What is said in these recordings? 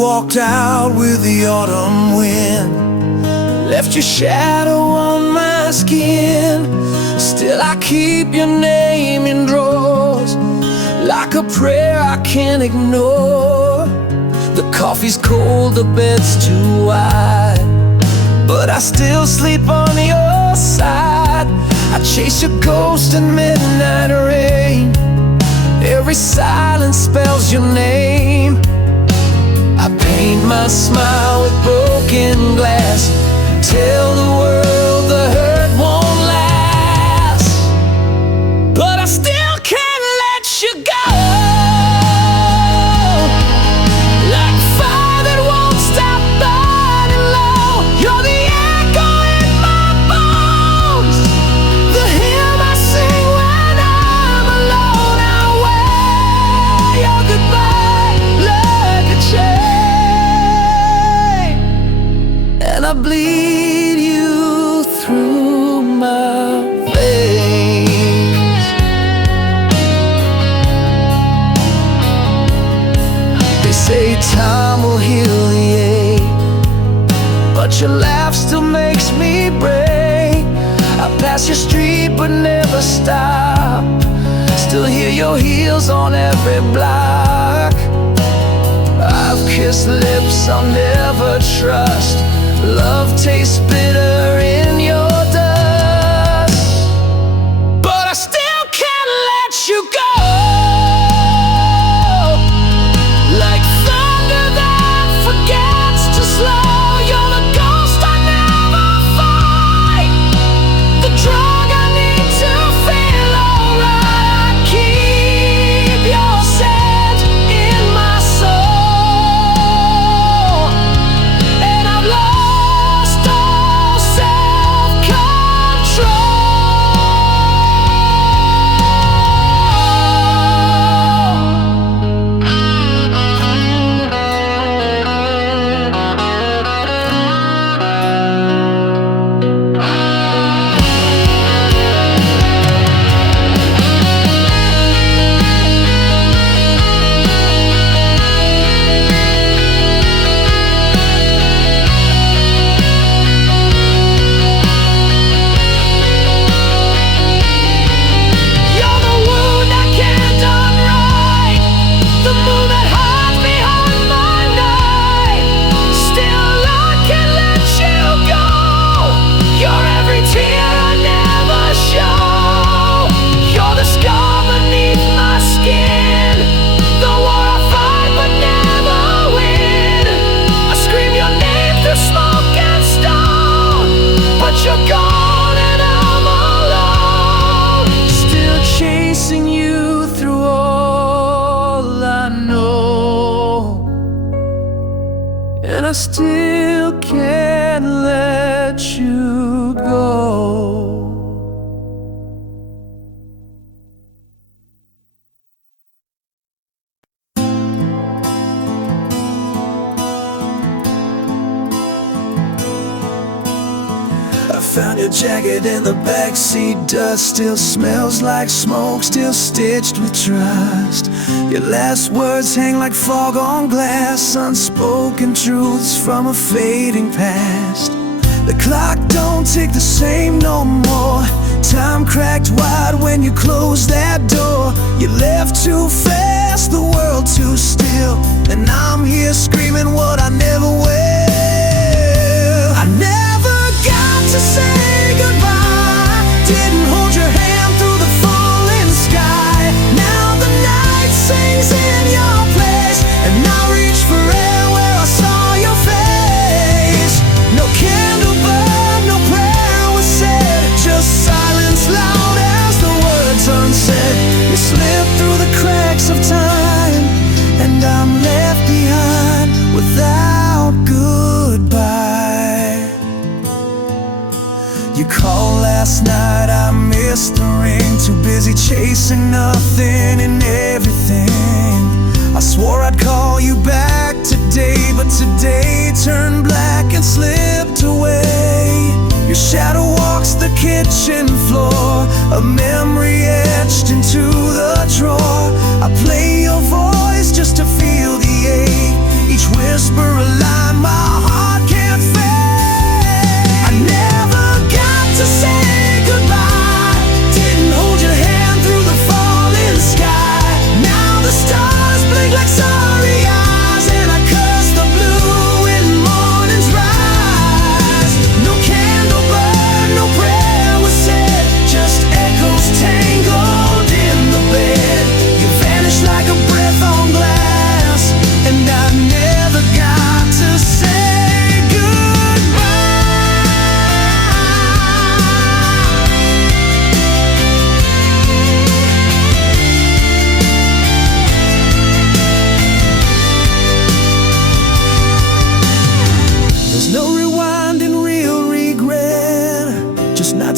walked out with the autumn wind, left your shadow on my skin. Still I keep your name in drawers, like a prayer I can't ignore. The coffee's cold, the bed's too wide, but I still sleep on your side. I chase your ghost in midnight rain. Every silence spells your name. I paint my smile with broken glass, tell the world the hurt won't last. But I still can't let you go, like a fire that won't stop burning low. You're the echo in my bones, the hymn I sing when I'm alone. I wear your goodbye like a chain, and I bleed you through my veins. They say time will heal the ache, but your laugh still makes me break. I pass your street but never stop, still hear your heels on every block. I've kissed lips I'll never trust, love tastes bitter in your dust. But I still can't let you go, like thunder that forgets to slow. You're the ghost I never fight, the drug I need to feel alright. I keep your scent in my soul, and I've lost all self-control. You're the wound I can't unwrite, the moon that hides behind my night. Still I can't let you go, you're every tear I never show. You're the scar beneath my skin, the war I fight but never win. I scream your name through smoke and stone, but you're gone and I'm alone, still chasing you through all I know. And I still can't let you go. I found your jacket in the backseat, dust still smells like smoke, still stitched with trust. Your last words hang like fog on glass, unspoken truths from a fading past. The clock don't tick the same no more, time cracked wide when you closed that door. You left too fast, the world too still, and I'm here screaming what I never will. I never got to say goodbye, didn't hold your hand through the falling sky. Now the night sings in your place, and I reach for air where I saw your face. No candle burned, no prayer was said, just silence loud as the words unsaid. You slipped through the cracks of time, and I'm left behind without goodbye. You called last night, I missed the ring, too busy chasing nothing and everything. I swore I'd call you back today, but today turned black and slipped away. Your shadow walks the kitchen floor, a memory etched into the drawer. I play your voice just to feel the ache, each whisper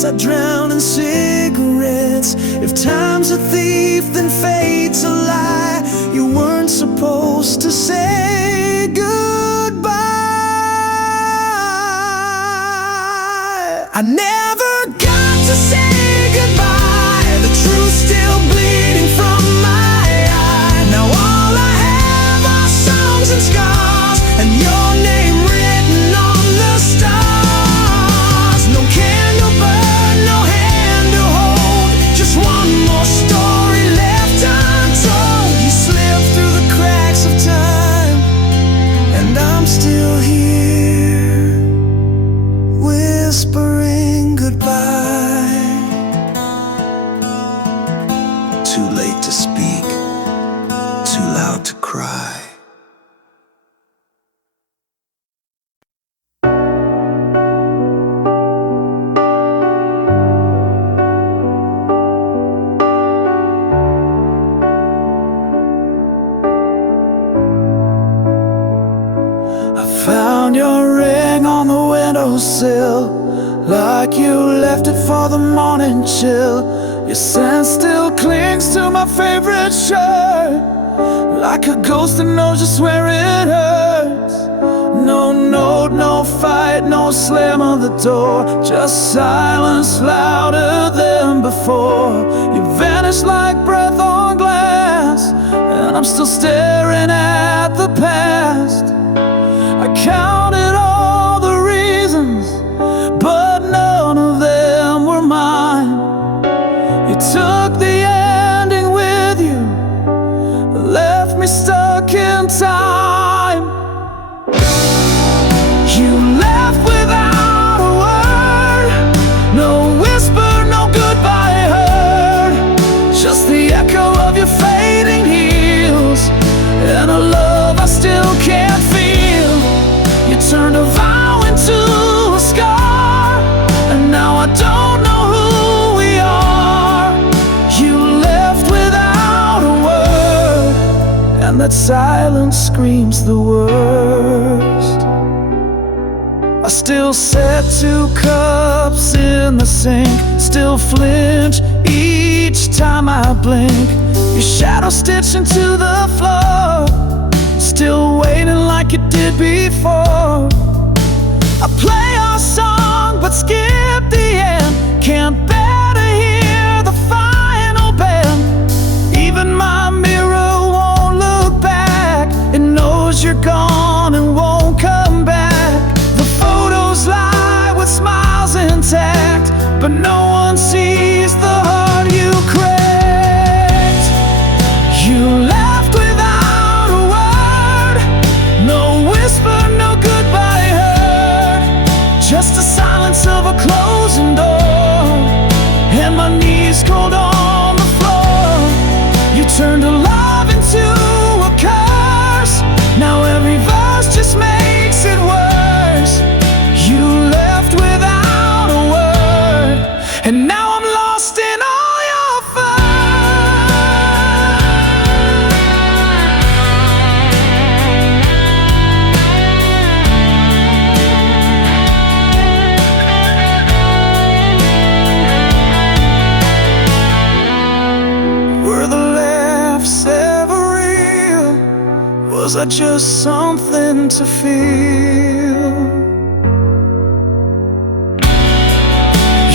nights I drown in cigarettes. If time's a thief, then fate's a lie. You weren't supposed to say goodbye. I never got to say goodbye. The truth's still bleeding from my eye. Now all I have are songs and scars, and your name written on the stars. No candle burn, no hand to hold, just one more story left untold. You slipped through the cracks of time, and I'm still here, whispering goodbye. Too late to speak, too loud to cry. Found your ring on the windowsill, like you left it for the morning chill. Your scent still clings to my favorite shirt, like a ghost that knows just where it hurts. No note, no fight, no slam of the door, just silence louder than before. You vanished like breath on glass, and I'm still staring at the past. I counted all the reasons, but none of them were mine. You took the ending with you, left me stuck in time. You left without a word, no whisper, no goodbye heard, just the echo of your fading heels, and a love I still can't feel. You turned a vow into a scar, and now I don't know who we are. You left without a word, and that silence screams the worst. I still set 2 cups in the sink, still flinch each time I blink. Your shadow stitched into the floor, still waiting like it did before. I play our song but skip the end, can't bear to hear the final bend. Even my mirror won't look back, it knows you're gone and won't come back. The photos lie with smiles intact, but no one sees the heart you cracked. You left without a word, no whisper, no goodbye heard, just the silence of a closing door, and my knees cold on the floor. You turned a love into a curse, now every verse just makes it worse. You left without a word, and now I'm lost in all your Were the laughs ever real? Was I just something to feel?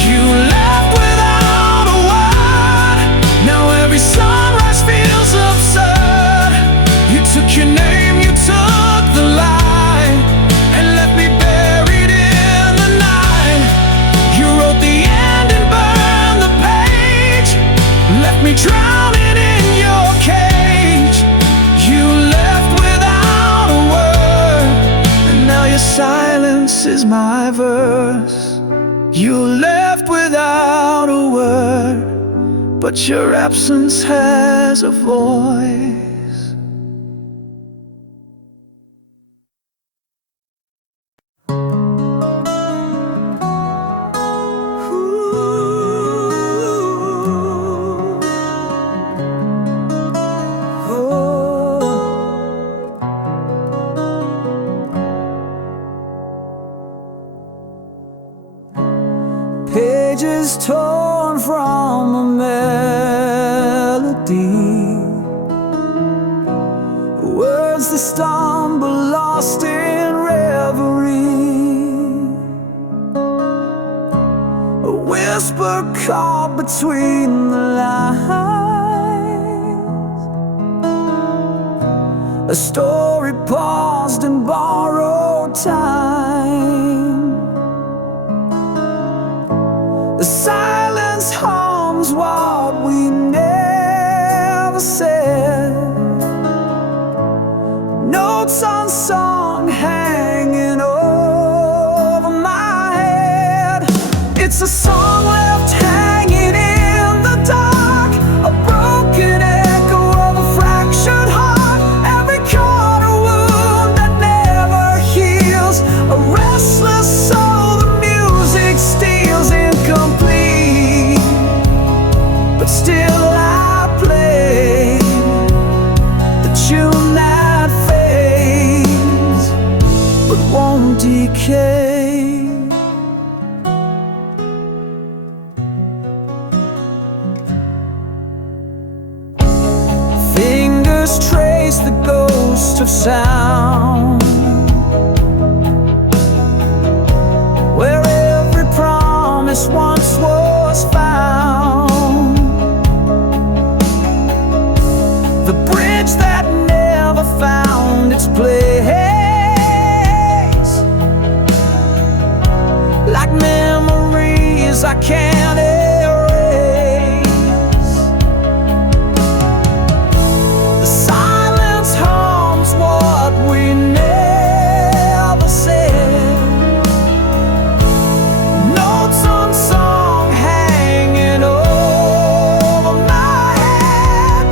You left without a word, now every sunrise feels absurd. You took your name, you took the light, and left me buried in the night. You wrote the end and burned the page, left me drowning in your cage. You left without a word, and now your silence is my verse. You left without a word, but your absence has a voice. pages torn from a melody, words that stumble lost in reverie, a whisper caught between the lines, a story paused in borrowed time. The silence hums what we never said, notes unsung hanging over my head. It's a song left hanging in the dark, a broken echo of a fractured heart, every corner wound that never heals, a restless soul the music steals, incomplete, but still I play the tune that fades but won't decay. Fingers trace the ghost of sound, where every promise once was found, the bridge that never found its place, like memories I can't erase. The silence hums what we never said, notes unsung hanging over my head.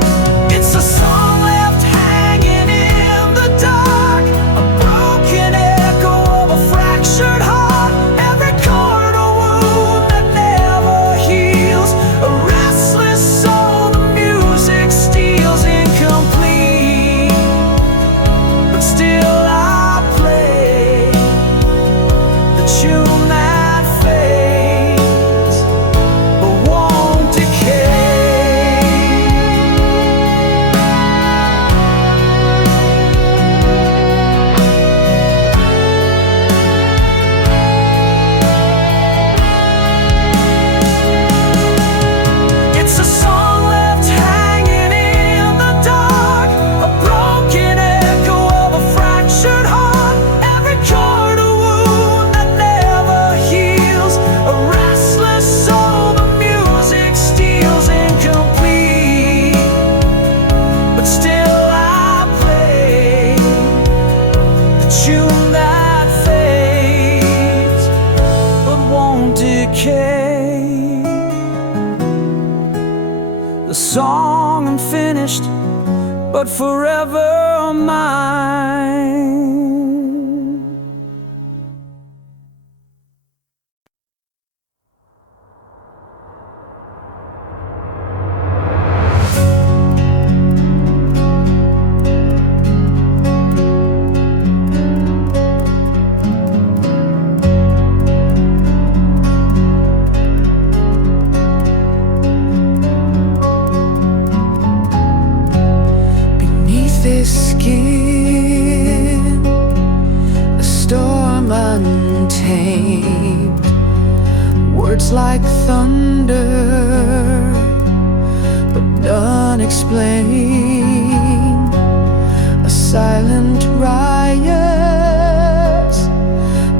It's a song left hanging in the dark, a broken echo of a fractured heart, every corner wound that never heals, a restless soul the music steals, incomplete, but still I play the tune that fades but won't decay. It's a song left hanging in the dark, a broken echo of a fractured heart, every corner wound that never heals, a restless soul the music steals, incomplete, but still I play the tune that fades but won't decay. The song unfinished, but forever mine. Beneath this skin, a storm untamed, words like thunder, but none explain, a silent riot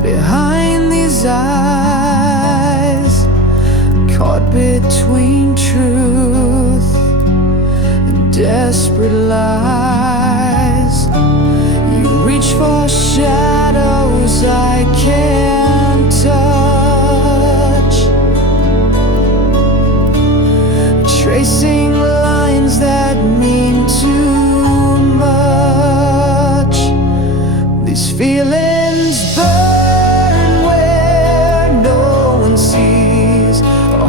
behind these eyes, caught between truth and desperate lies. You reach for shadows I can't touch, tracing lines that mean too much. These feelings burn where no one sees, a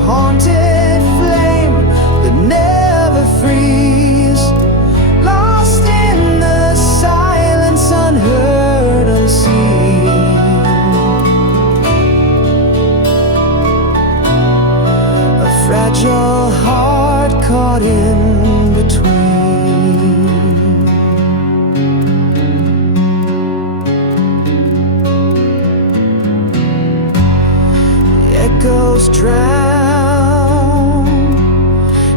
haunted flame that never frees, lost in the silence, unheard, unseen. shadows drown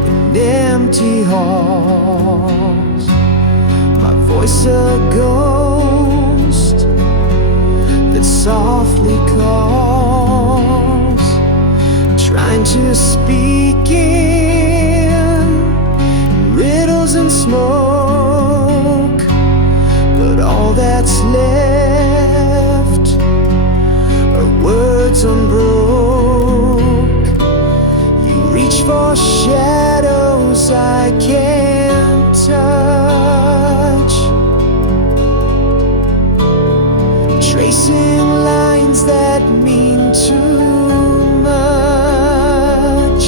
in empty halls. My voice a ghost that softly calls, trying to speak in riddles and smoke, but all that's left are words unbroke. You reach for shadows I can't touch, tracing lines that mean too much.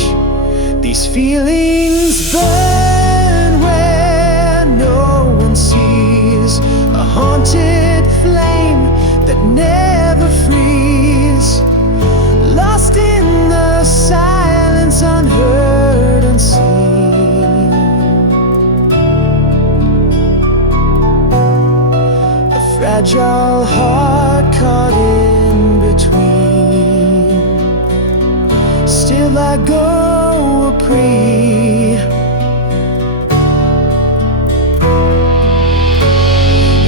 These feelings burn where no one sees, a haunted flame that never frees, lost in the silence, unheard, unseen. A fragile heart caught in between. Still I go a free.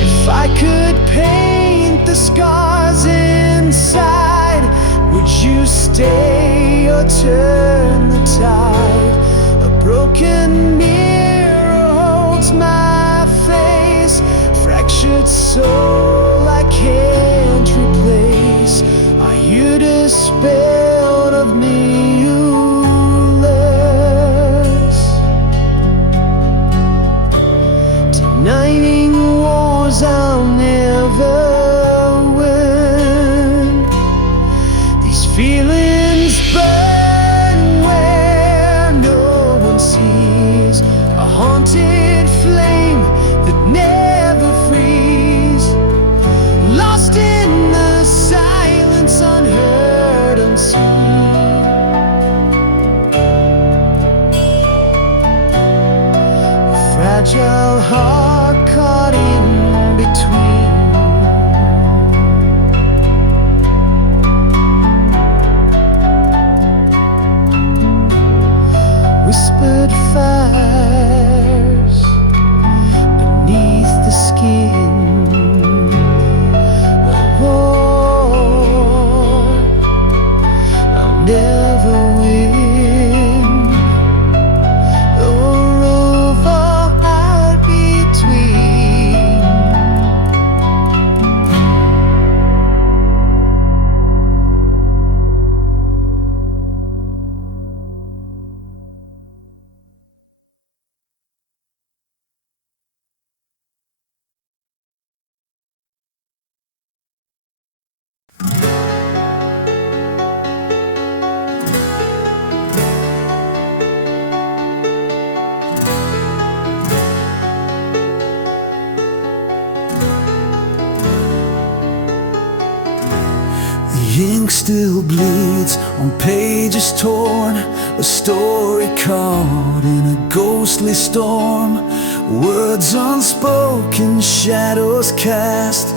If I could paint the scars inside, would you stay or turn the tide? A broken mirror holds my face, fractured soul I can't replace. Are you dispelled of me, rulers, denying wars I'll never win? These feelings burn where no one sees, a haunted flame that never frees, lost in the silence, unheard, unseen. A fragile heart caught in between. Whispered fires beneath the skin, a war I'll never win, a rover out between. The ink still bleeds on pages torn, a story caught in a ghostly storm. Words unspoken, shadows cast,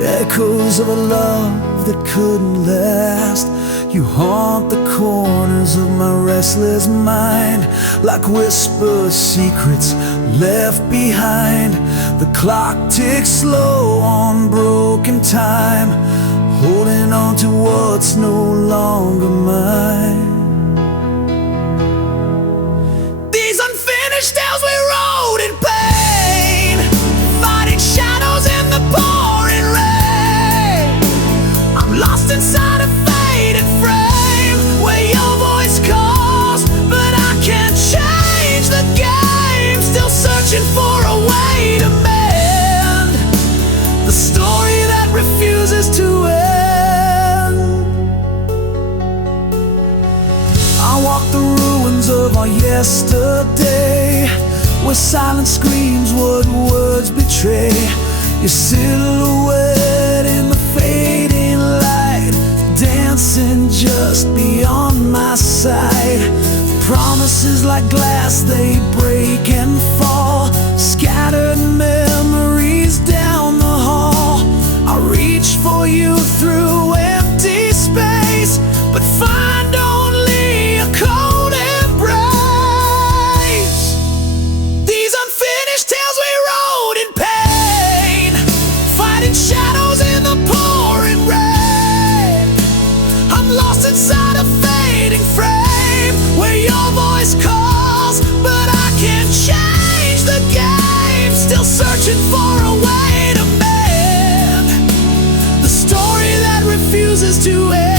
echoes of a love that couldn't last. You haunt the corners of my restless mind, like whispered secrets left behind. The clock ticks slow on broken time, holding on to what's no longer mine. These unfinished tales we wrote in pain, fighting shadows in the pouring rain. I'm lost inside a faded frame where your voice calls, but I can't change the game. Still searching for a way to mend the story that refuses to end. I walk the ruins of our yesterday, where silence screams what words betray. Your silhouette in the fading light, dancing just beyond my sight. Promises like glass, they break and fall, scattered memories down the hall. I reach for you through empty space, but find only promises to end.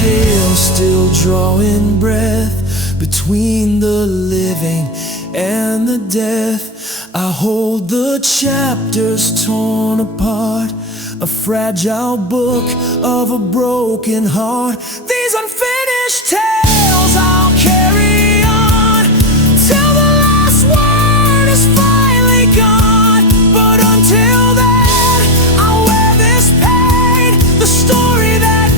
Tale still drawing breath between the living and the death. I hold the chapters torn apart, a fragile book of a broken heart. These unfinished tales I'll carry on till the last word is finally gone. But until then, I'll wear this pain, the story that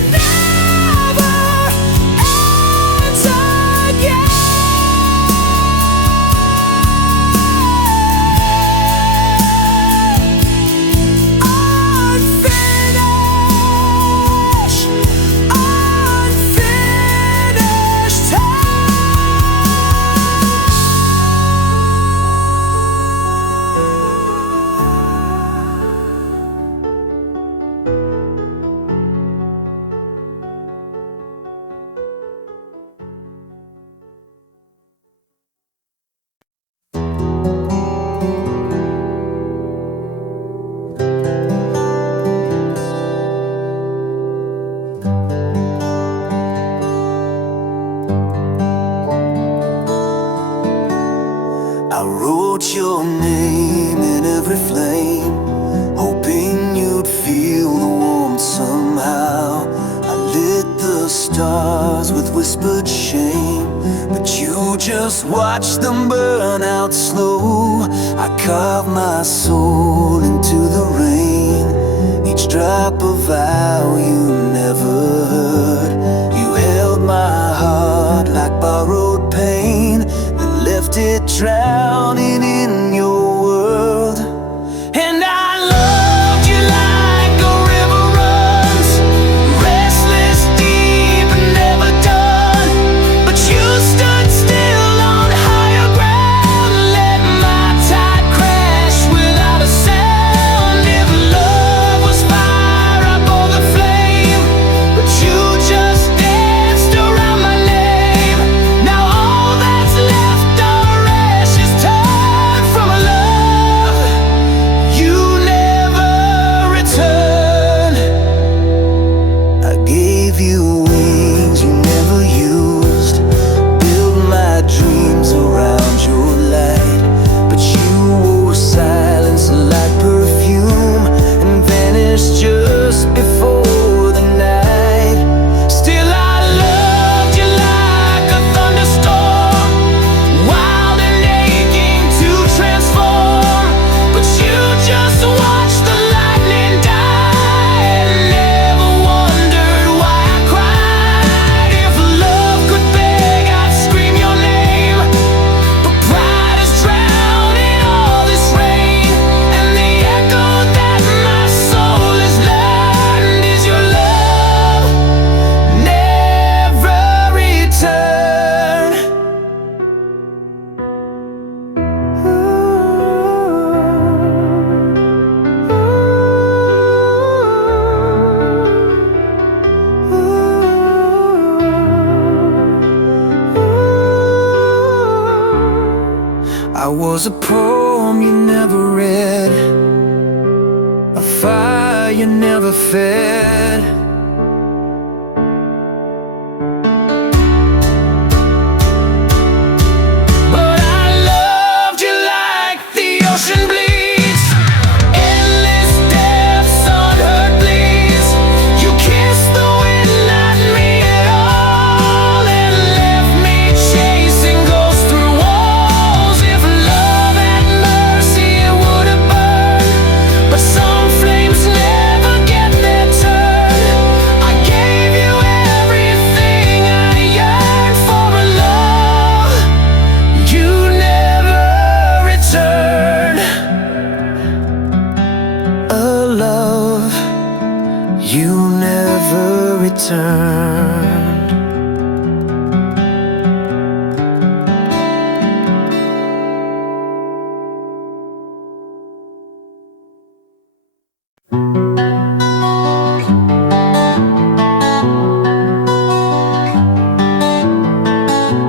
I wrote your name in every flame, hoping you'd feel the warmth somehow. I lit the stars with whispered shame, but you just watched them burn out slow. I carved my soul into the rain, each drop of vow you never heard. You held my heart like borrowed pain, left it drowning in your world. And I loved you like a river runs, restless, deep, and never done. But you stood still on higher ground, let my tide crash without a sound. If love was fire, I bore the flame, but you just danced around my name. Now all that's left from a love you never returned. I gave you wings you never used, built my dreams around your light, but you wore silence like perfume and vanished just before the night. Still I loved you like a thunderstorm, wild and aching to transform, but you just watched the lightning die and never wondered why I cried. If love could beg, I'd scream your name, but pride is drowning all this rain, and the echo that my soul has learned is your love never returned. I was a poem you never read, a fire you never fed. But I loved you like the ocean bleeds, endless depths, unheard bleeds. You kissed the wind, not me at all, and left me chasing ghosts through walls. If love had mercy, it would have burned, but some flames never get their turn. you never returned.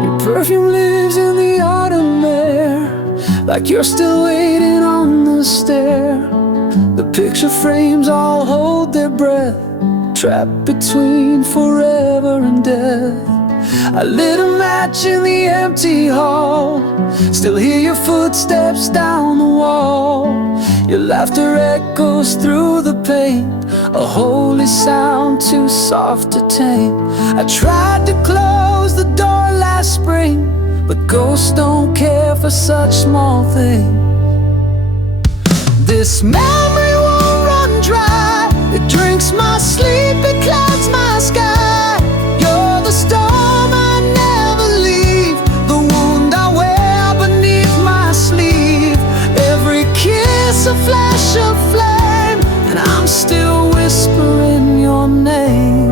Your perfume lives in the autumn air, like you're still waiting on the stair. The picture frames all hold their breath, trapped between forever and death. I lit a match in the empty hall, still hear your footsteps down the wall. Your laughter echoes through the pain, a holy sound too soft to tame. I tried to close the door last spring, but ghosts don't care for such small things. This memory won't run dry, it drinks my sleep, it clouds my sky. You're the storm I never leave, the wound I wear beneath my sleeve. Every kiss a flash of flame, and I'm still whispering your name.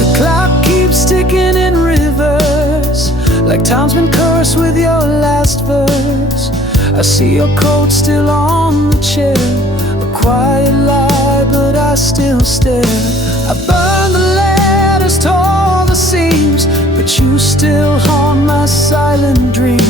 The clock keeps ticking in reverse, like time's been cursed with your last verse. I see your coat still on the chair, a quiet lie, but I still stare. I burned the letters, tore the seams, but you still haunt my silent dreams.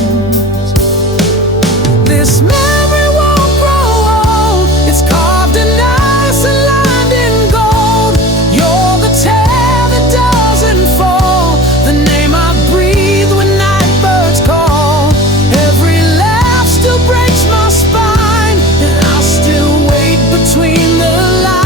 This memory won't grow old, it's carved in ice and lined in gold. You're the tear that doesn't fall, the name I breathe when nightbirds call. Every laugh still breaks my spine, and I'll still wait between the lines.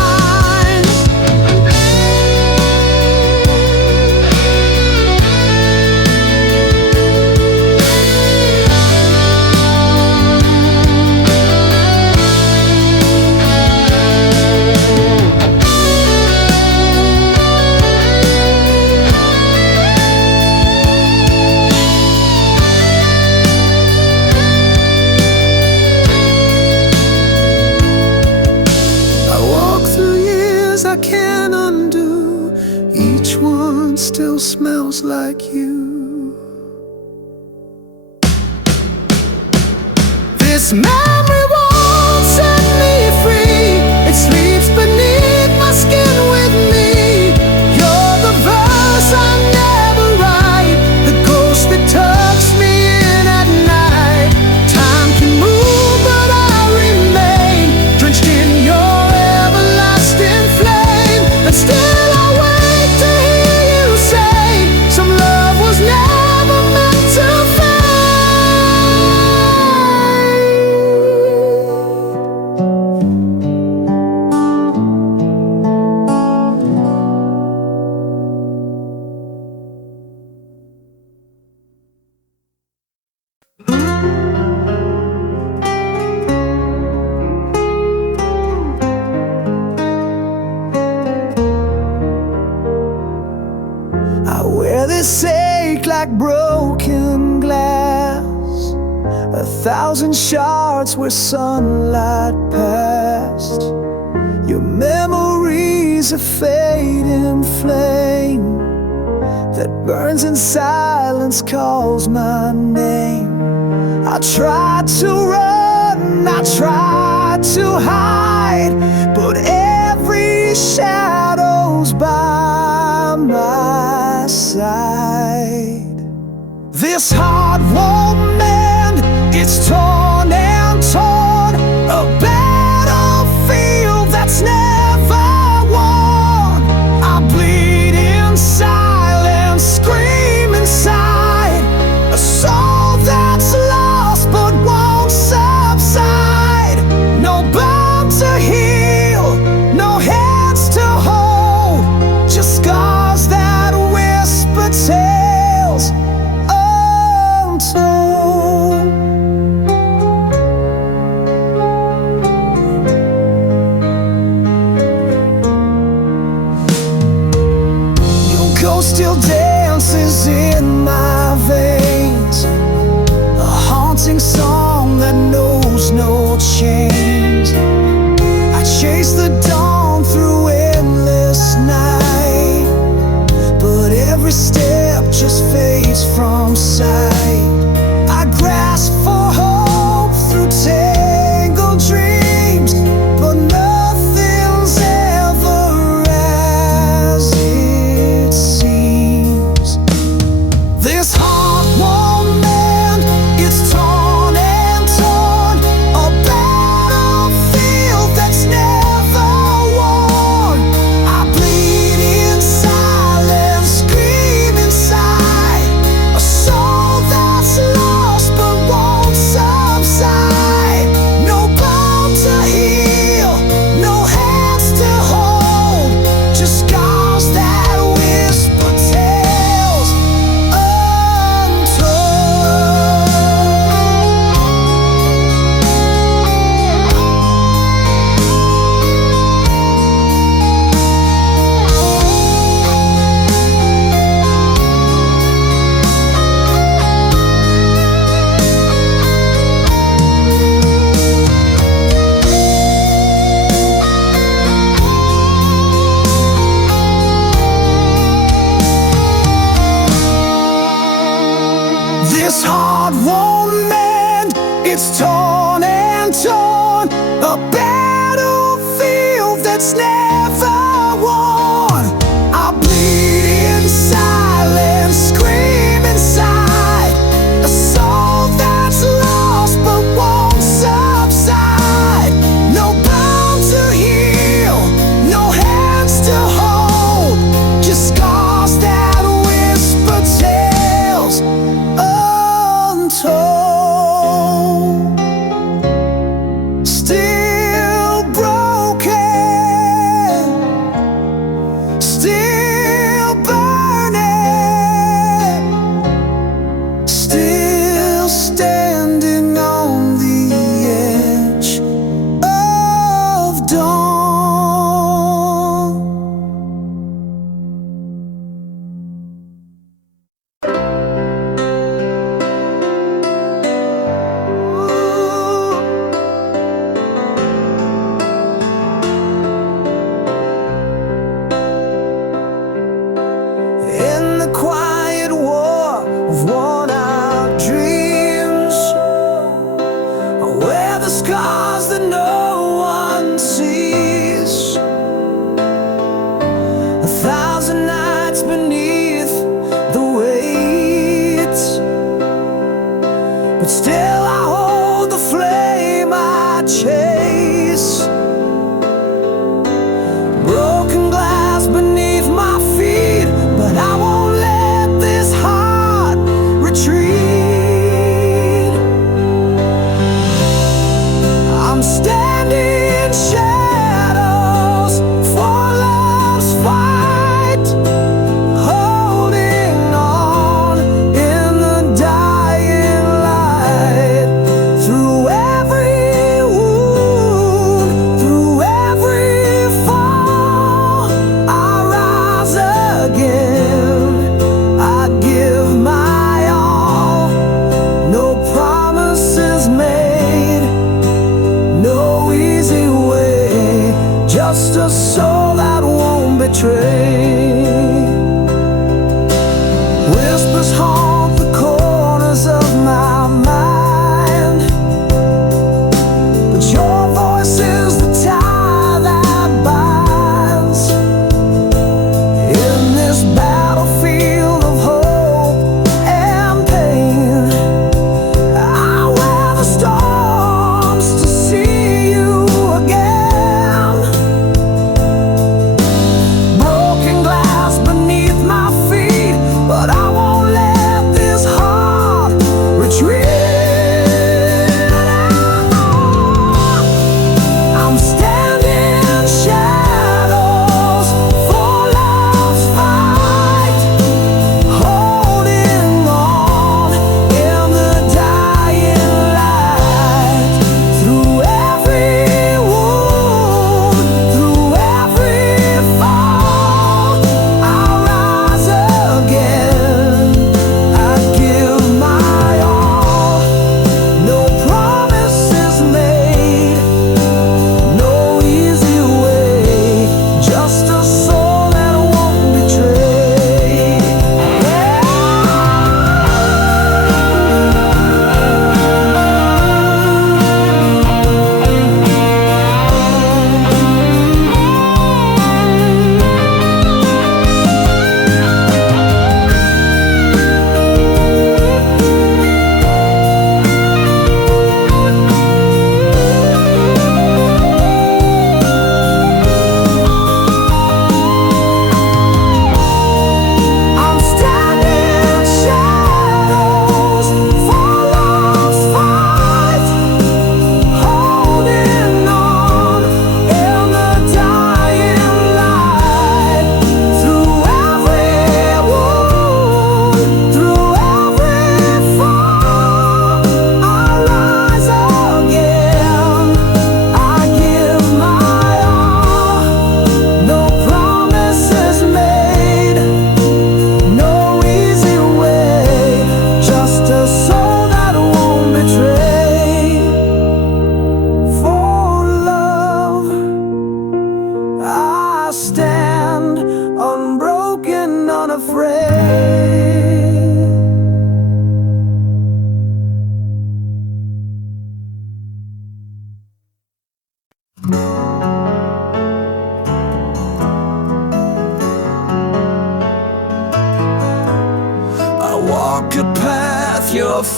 I can't undo, each one still smells like you. This memory won't set me free, it sleeps beneath my skin with me. You're the verse I never write, the ghost that tucks me in at night. Time can move but I remain, drenched in your everlasting flame. And still I wait to hear you say, some love was never meant to I wear this ache like broken glass, 1,000 shards where sunlight passed. Your memory's a fading flame that burns in silence, calls my name. I tried to run, I tried to hide, but every shadow's by my side. This heart won't mend, it's torn and torn, a battlefield that's never won. I bleed in silence, scream inside, a soul that's lost but won't subside. No bone to heal, no hands to hold, just scars that whisper tales untold. knows no change. I chase the dawn through endless night, but every step just fades from sight. I grasp for hope through tangled dreams, but nothing's ever as it seems. This heart won't mend, it's torn and torn, a battlefield that's never won. I bleed in silence, scream inside, a soul that's lost but won't subside. No bone to heal, no hands to hold, just scars that whisper tales untold. This heart won't mend, it's torn and torn, a battlefield that's never won. I bleed in silence, scream inside, a soul that's lost but won't subside. No bone to heal, no hands to hold, just scars that whisper tales untold. Still broken, still burning, still standing on the edge of dawn. In the quiet war of worn-out dreams, I wear the scars that no one sees. 1,000 nights beneath the weight, but still I hold the flame I chase. Broken glass beneath my feet, but I won't let this heart retreat. I'm standing in shadows for love's fight, holding on in the dying light. Through every wound,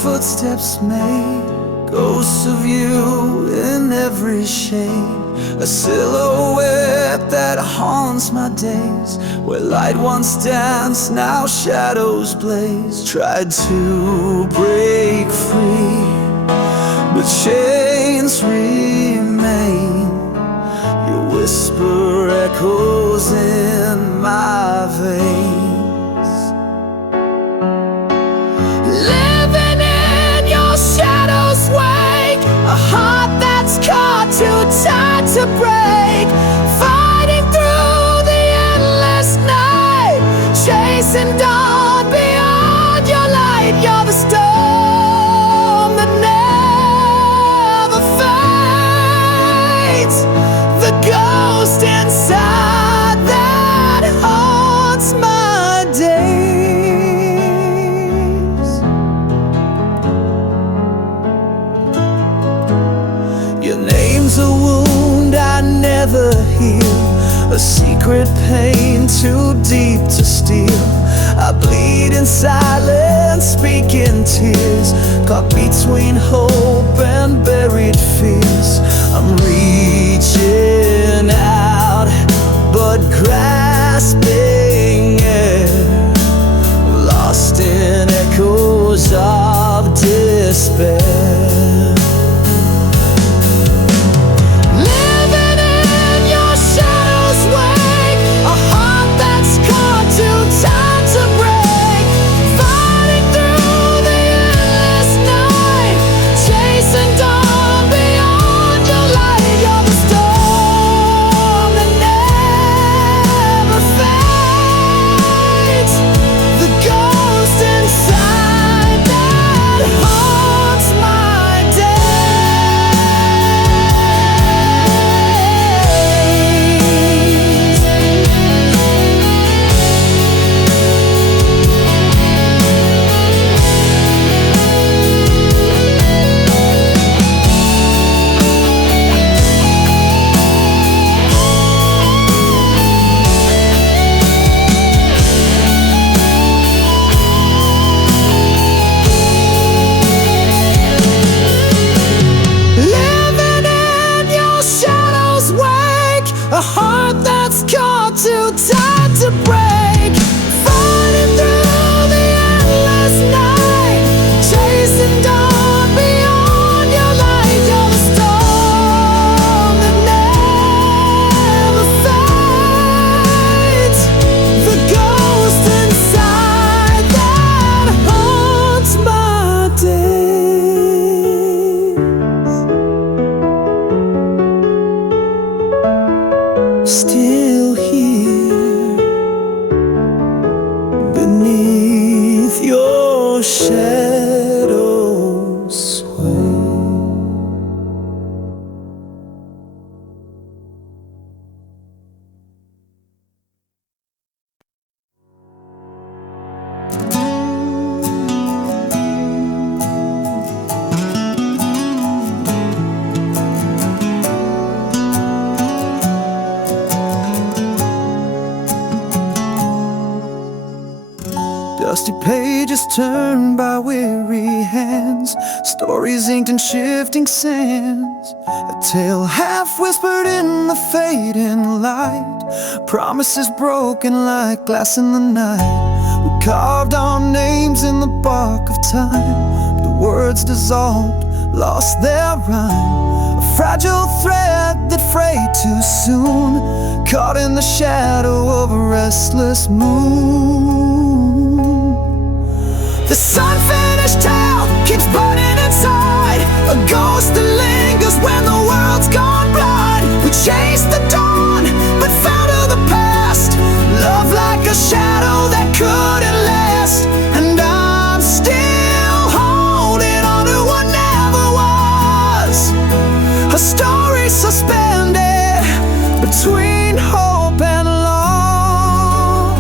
footsteps made, ghosts of you in every shade, a silhouette that haunts my days. Where light once danced, now shadows blaze. Tried to break free, but chains remain. Your whisper echoes in my veins. Living in your shadow's wake, a heart that's caught too tight to break. Fighting through the endless night, chasing dawn beyond your light. You're the storm that never fades, the ghost inside that haunts my days. Your name's a wound I never heal, a secret pain too deep to steal. I bleed in silence, speak in tears, caught between hope and buried fears. I'm reaching out, but grasping air, lost in echoes of despair. Living in your shadow's wake, a heart that's caught too tight to break. Fighting through the endless night, chasing dawn beyond your light. You're the storm that never fades, the ghost inside that haunts my Living in your shadow's wake, a heart that's caught too tight to break. Fighting through the endless night, chasing dawn beyond your light. You're the storm that never fades, the ghost inside that haunts my days. Still here beneath your shadow's sway. Dusty pages turned by weary hands, stories inked in shifting sands, a tale half whispered in the fading light, promises broken like glass in the night. We carved our names in the bark of time, the words dissolved, lost their rhyme. A fragile thread that frayed too soon, caught in the shadow of a restless moon. This unfinished tale keeps burning inside, a ghost that lingers when the world's gone blind. We chased the dawn, but fell to the past, love like a shadow that couldn't last. And I'm still holding on to what never was, a story suspended between hope and loss.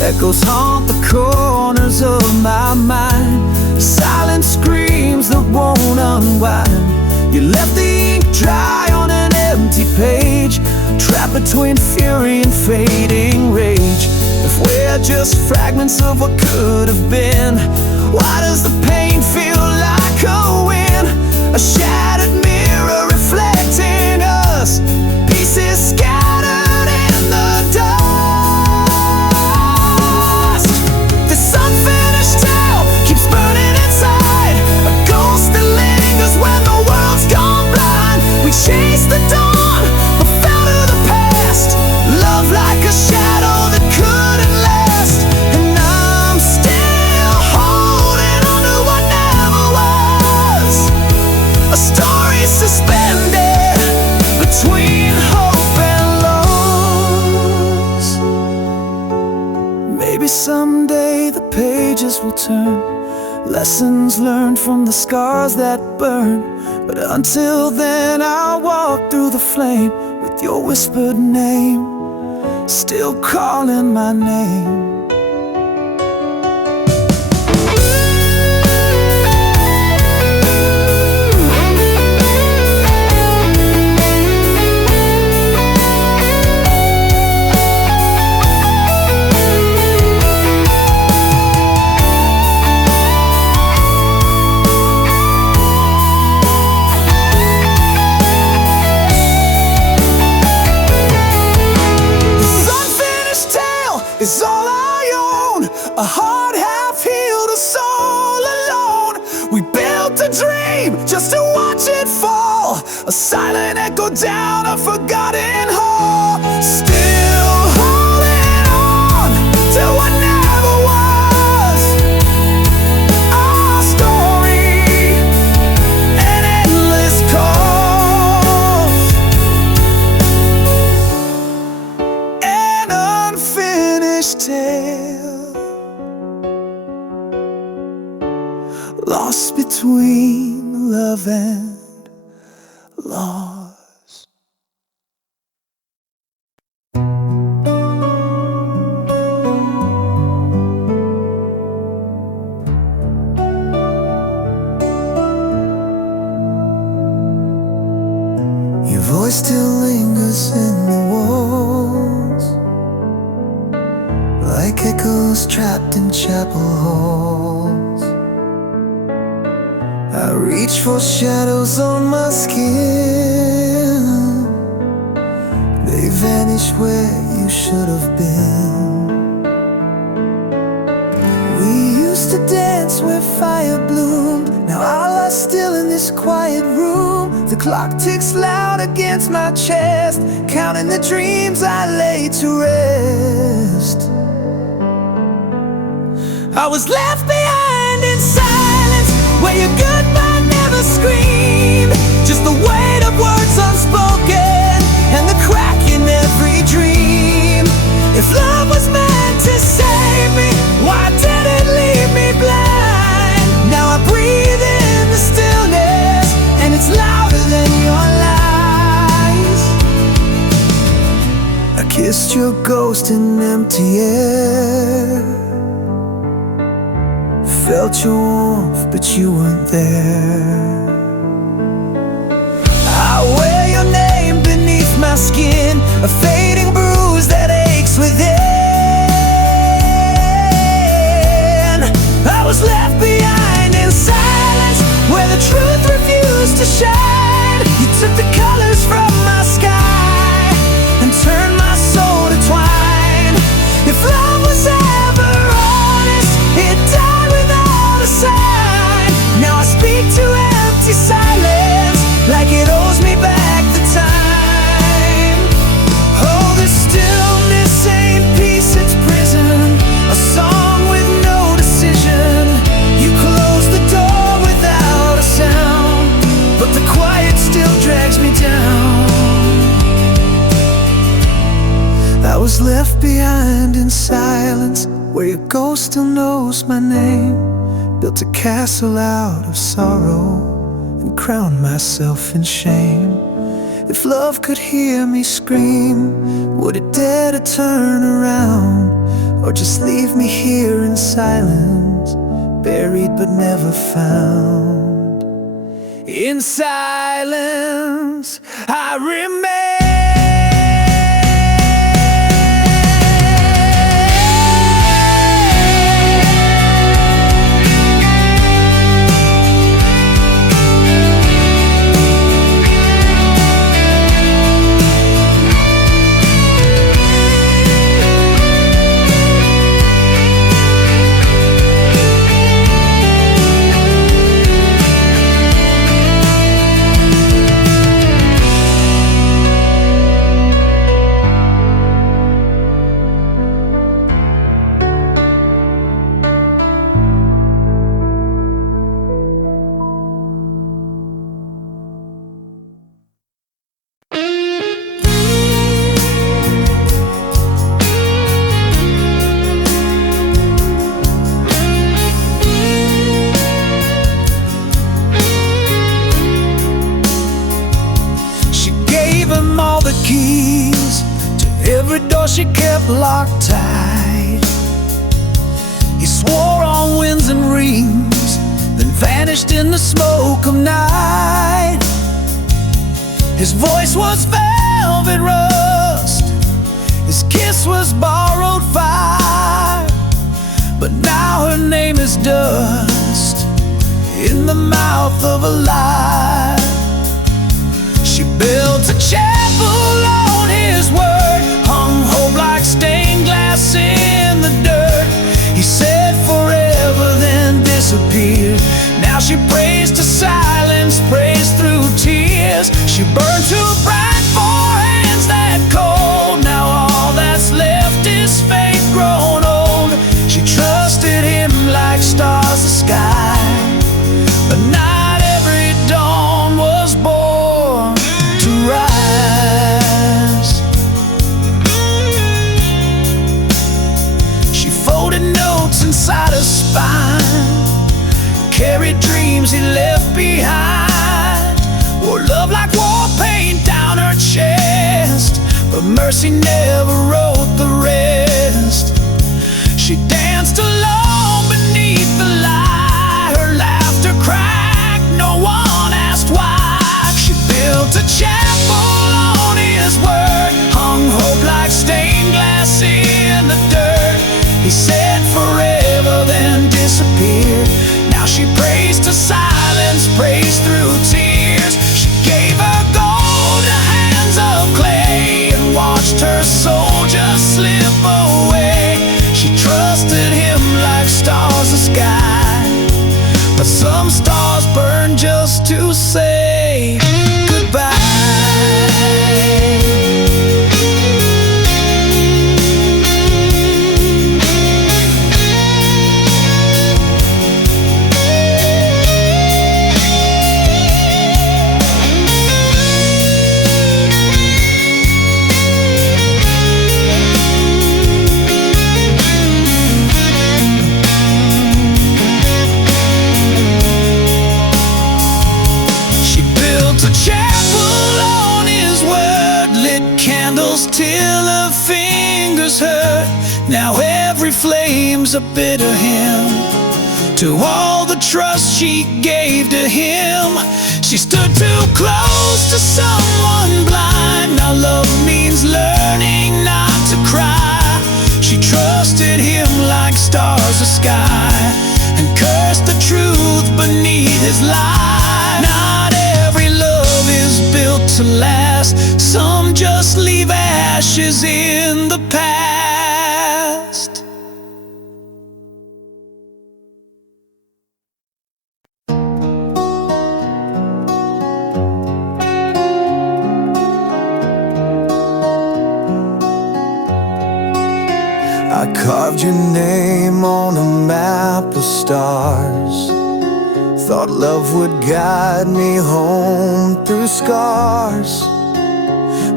Echoes haunt the corners of my mind, silent screams that won't unwind. You left the ink dry on an empty page, trapped between fury and fading rage. If we're they're just fragments of what could have been. Why does the pain feel like a win? A shattered mirror reflecting us, pieces scattered in the dust. This unfinished tale keeps burning inside, a ghost that lingers when the world's gone blind. We chase the dawn, but fell to the past. Love like a shadow that couldn't last, and I'm still holding on to what never was. A story suspended between hope and loss. Maybe someday the pages will turn, lessons learned from the scars that burn. But until then I'll walk through the flame with your whispered name, still calling my name. Is all I own, a heart half-healed, a soul alone. We built a dream just to watch it fall, a silent echo down a forgotten hall. Still holding on to what never was. Our story, an endless call, an unfinished tale, lost between love and loss. Your voice still lingers in the walls, like echoes trapped in chapel halls. I reach for shadows on my skin, they vanish where you should have been. We used to dance where fire bloomed, now our love's still in this quiet room. The clock ticks loud against my chest, counting the dreams I lay to rest. I was left behind in silence, where your goodbye never screamed, just the weight of words unspoken and the crack in every dream. If love was meant to save me, why did it leave me blind? Now I breathe in the stillness, and it's louder than your lies. I kissed your ghost in empty air, felt your warmth, but you weren't there. I wear your name beneath my skin, a fading bruise that aches within. I was left behind in silence, where the truth refused to shine. You took the colors from my sky and turned my soul to twine. If love was ever honest, it died without a sign. Now I speak to empty silence, like it owes me back the time. Oh, this stillness ain't peace, it's prison, a song with no decision. You close the door without a sound, but the quiet still drags me down. I was left behind in silence, where your ghost still knows my name. Built a castle out of sorrow and crowned myself in shame. If love could hear me scream, would it dare to turn around, or just leave me here in silence, buried but never found? In silence I remain. she kept locked tight. He swore on winds and rings, then vanished in the smoke of night. His voice was velvet rust, his kiss was borrowed fire, but now her name is dust in the mouth of a lie. She built a chapel on his word, hung hope like stained glass in the dirt. He said forever, then disappeared. Now she prays to silence, prays through tears. She burned too bright for hands that cold. Now all that's left is faith grown old. She trusted him like stars the sky, but not every dawn was born to rise. She folded notes inside her spine, carried dreams he left behind, wore love like war paint down her chest, but mercy never wrote the rest. She danced alone beneath the light, her laughter cracked, no one asked why. She built a chapel on his word, hung hope like stained glass in the dirt. He said forever, then disappeared. Now she prays to silence, prays through tears. She gave her gold to hands of clay and watched her soul just slip away. She trusted him like stars the sky, but some stars burn just to say goodbye. Till her fingers hurt. Now every flame's a bitter hymn to all the trust she gave to him. She stood too close to someone blind. Now love means learning not to cry. She trusted him like stars the sky and cursed the truth beneath his lie. Not every love is built to last. Some just leave ashes in the past. I carved your name on a map of stars, thought love would guide me home through scars.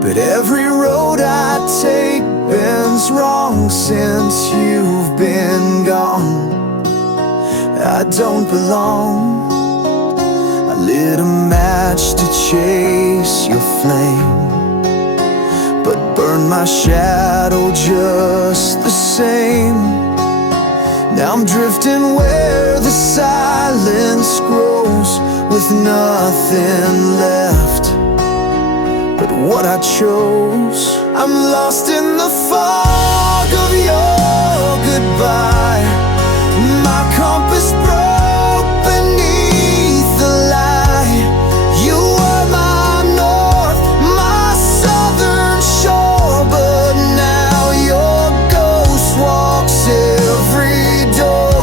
But every road I take bends wrong since you've been gone. I don't belong. I lit a match to chase your flame, but burned my shadow just the same. Now I'm drifting where the silence grows, with nothing left but what I chose. I'm lost in the fog of your goodbye. My compass broke beneath the light. You were my north, my southern shore, but now your ghost walks every door.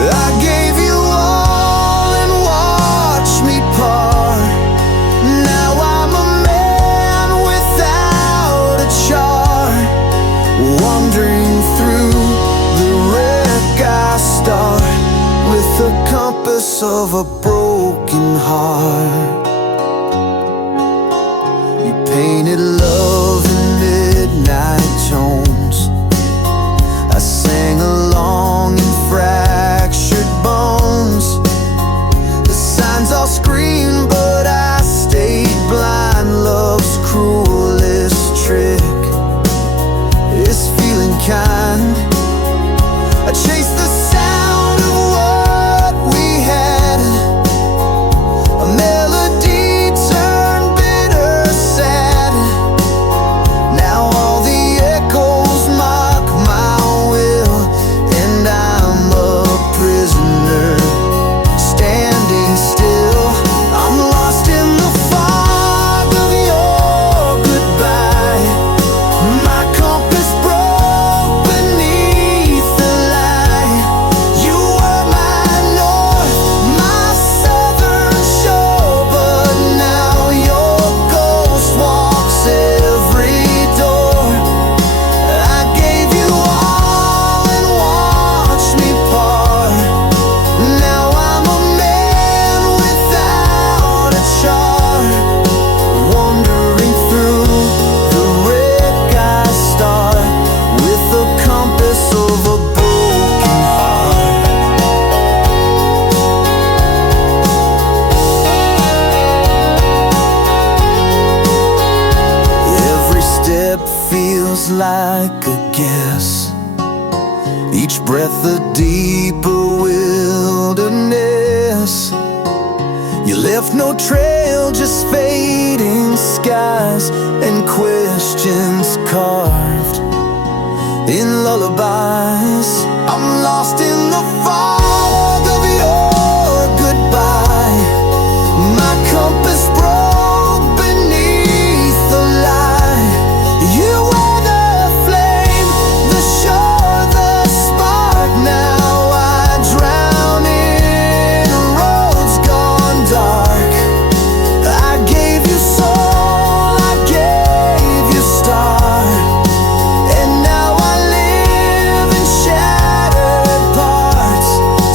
I gave you all and watched me part. Now I'm a man without a chart, wandering through the wreck I start, with the compass of a broken heart. You painted love in midnight tones. I sang along in fractured bones. The signs all scream, but I stayed blind. Love's cruelest trick breath of deeper wilderness. You left no trail, just fading skies and questions carved in lullabies. I'm lost in the fog of your goodbye. My compass broke beneath the light. You were the flame, the shore, the spark. Now I drown in roads gone dark. I gave you soul, I gave you start, and now I live in shattered parts,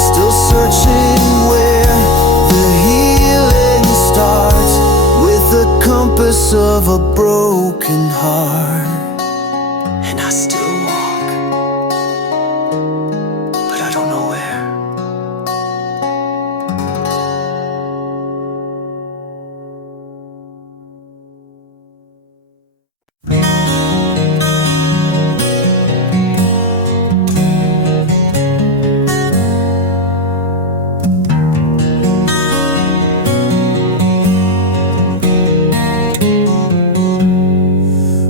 still searching where the healing starts, with the compass of a broken heart. And I still walk, but I don't know where.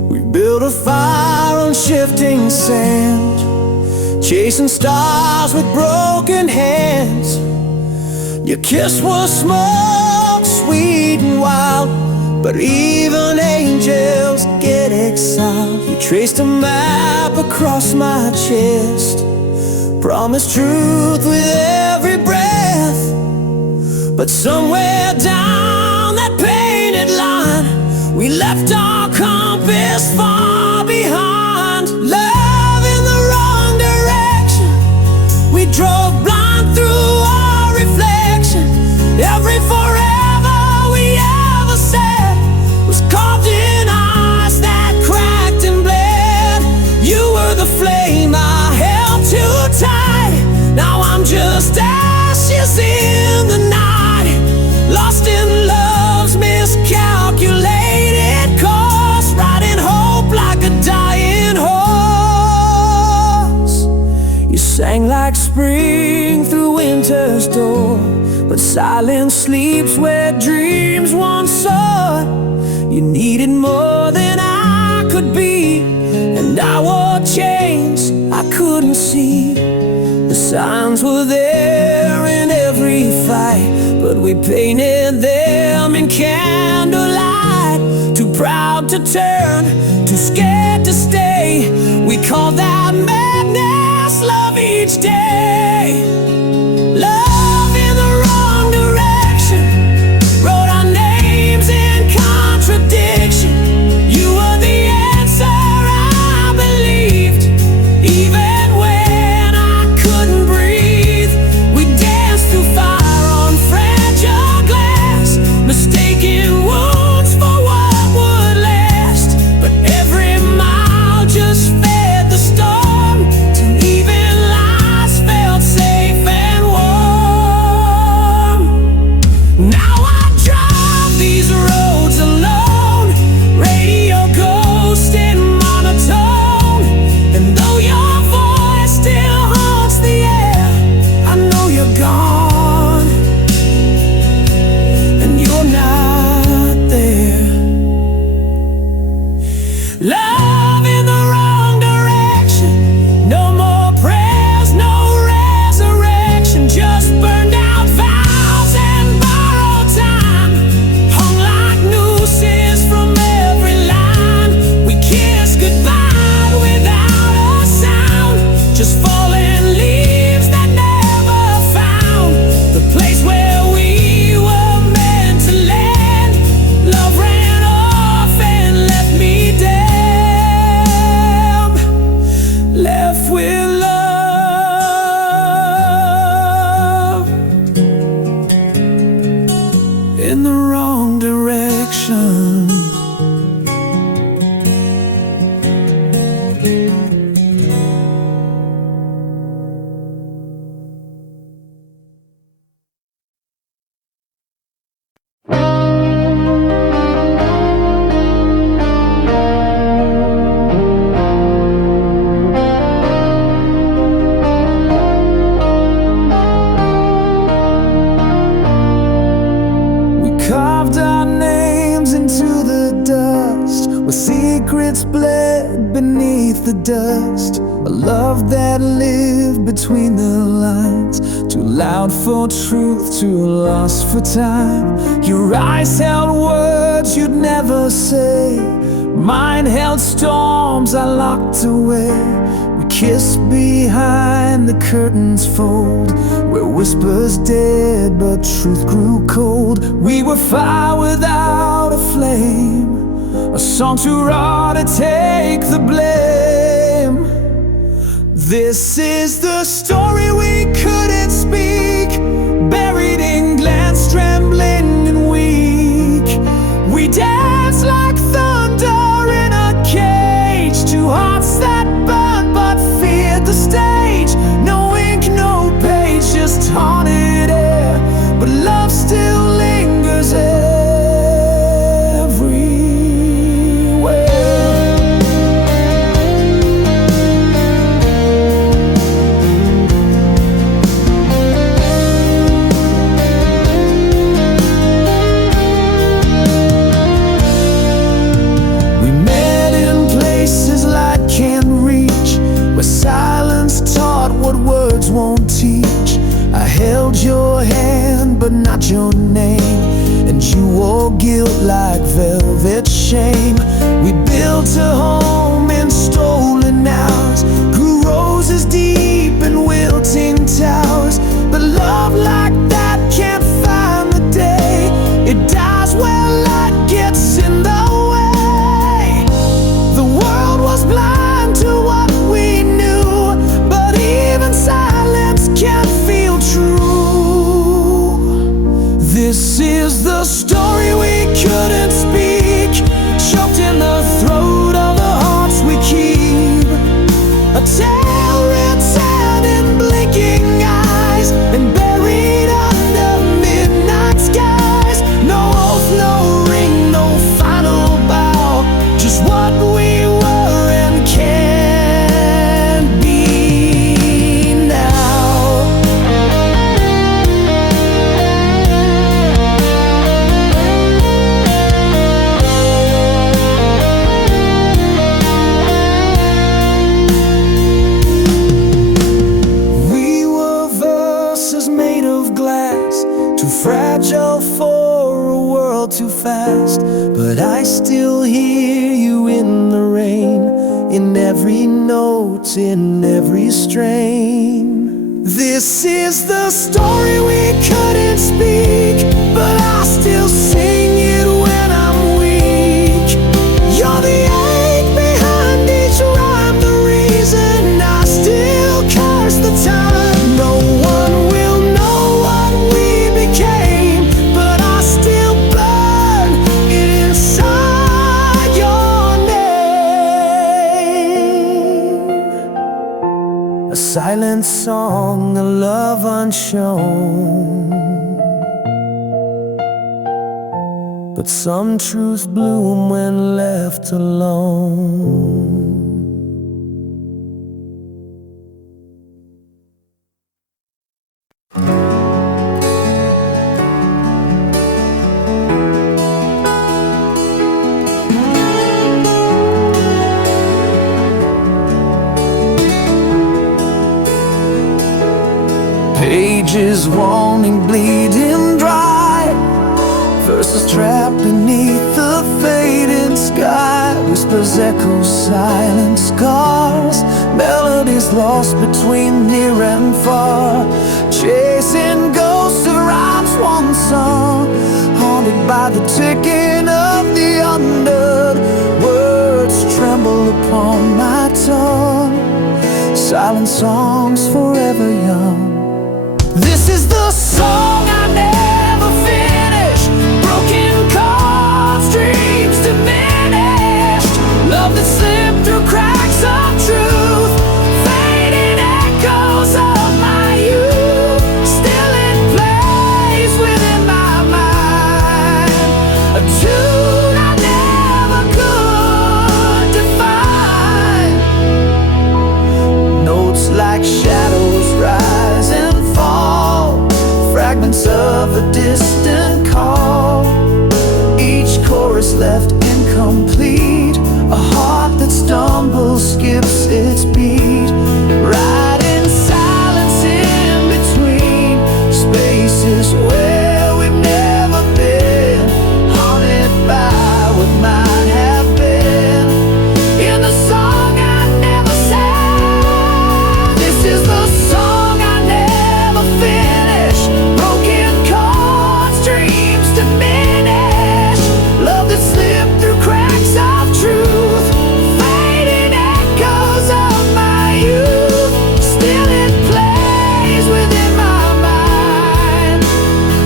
We built a fire on shifting sand, chasing stars with broken hands. Your kiss was smoke, sweet and wild, but even angels get exiled. You traced a map across my chest, promised truth with every breath, but somewhere down that painted line, we left our compass far behind. Love in the wrong direction, we drove blind through our reflection. Every forever we ever said was carved in ice that cracked and bled. You were the flame I held too tight. Now I'm just ashes in the night, lost in love's miscalculated course, riding hope like a dying horse. You sang like spring through winter's door, but silence sleeps where dreams once soared. You needed more than I could be, and I wore chains I couldn't see. The signs were there in every fight, but we painted them in candlelight. Too proud to turn, too scared to stay. We called that madness love each day. Love in the wrong direction, wrote our names in contradiction. You were the answer I believed, even when I couldn't breathe. We danced through fire on fragile glass, mistaking wounds for what would last. But every mile just fed the storm, till even lies felt safe beneath the dust, a love that lived between the lines, too loud for truth, too lost for time. Your eyes held words you'd never say, mine held storms I locked away. We kissed behind the curtains fold, where whispers dead but truth grew cold. We were fire without a flame, a song too raw to take the blame. This is the story we couldn't speak, buried in glance, trembling and weak. We danced like thunder in a cage, two hearts that burned but feared the stage. No ink, no page, just haunted air, but love still lingers won't teach. I held your hand but not your name, and you wore guilt like velvet shame. We built a home in stolen hours, grew roses deep in wilting towers. But love like that can't find the day, it dies when light gets in the way. The world was blind to what we knew, but even silence can't feel true. This is the story we couldn't speak, choked in the throat of the hearts we keep. A tale written in blinking eyes and buried under midnight skies. No oath, no ring, no final bow, just what we were and can't be now. We were verses made of glass, too fragile for a world too fast. But I still hear you in the rain, in every note, in every strain. This is the story we couldn't speak, but I still sing it when I'm weak. You're the ache behind each rhyme, the reason I still curse the time. No one will know what we became, but I still burn it inside your name. A silent song, a love unshown, but some truths bloom when left alone. Pages wanting bleeding dry, verses trapped beneath the fading sky. Whispers echo silent scars, melodies lost between near and far. Chasing ghosts of rhymes once sung, haunted by the ticking of the undead. Words tremble upon my tongue, silent songs forever young. This is the song I never finished, broken chords, dreams diminished, love that slipped through cracks of truth, fading echoes of my youth, still in place within my mind, a tune I never could define. Notes like shadows rise and fragments of a distant call, each chorus left incomplete, a heart that stumbles, skips its beat, right in silence in between spaces where we've never been, haunted by what might have been. In the song I never sang, this is the song I never finished. Broken chords, dreams diminish, love that slipped through cracks of truth, fading echoes of my youth. Still it plays within my mind,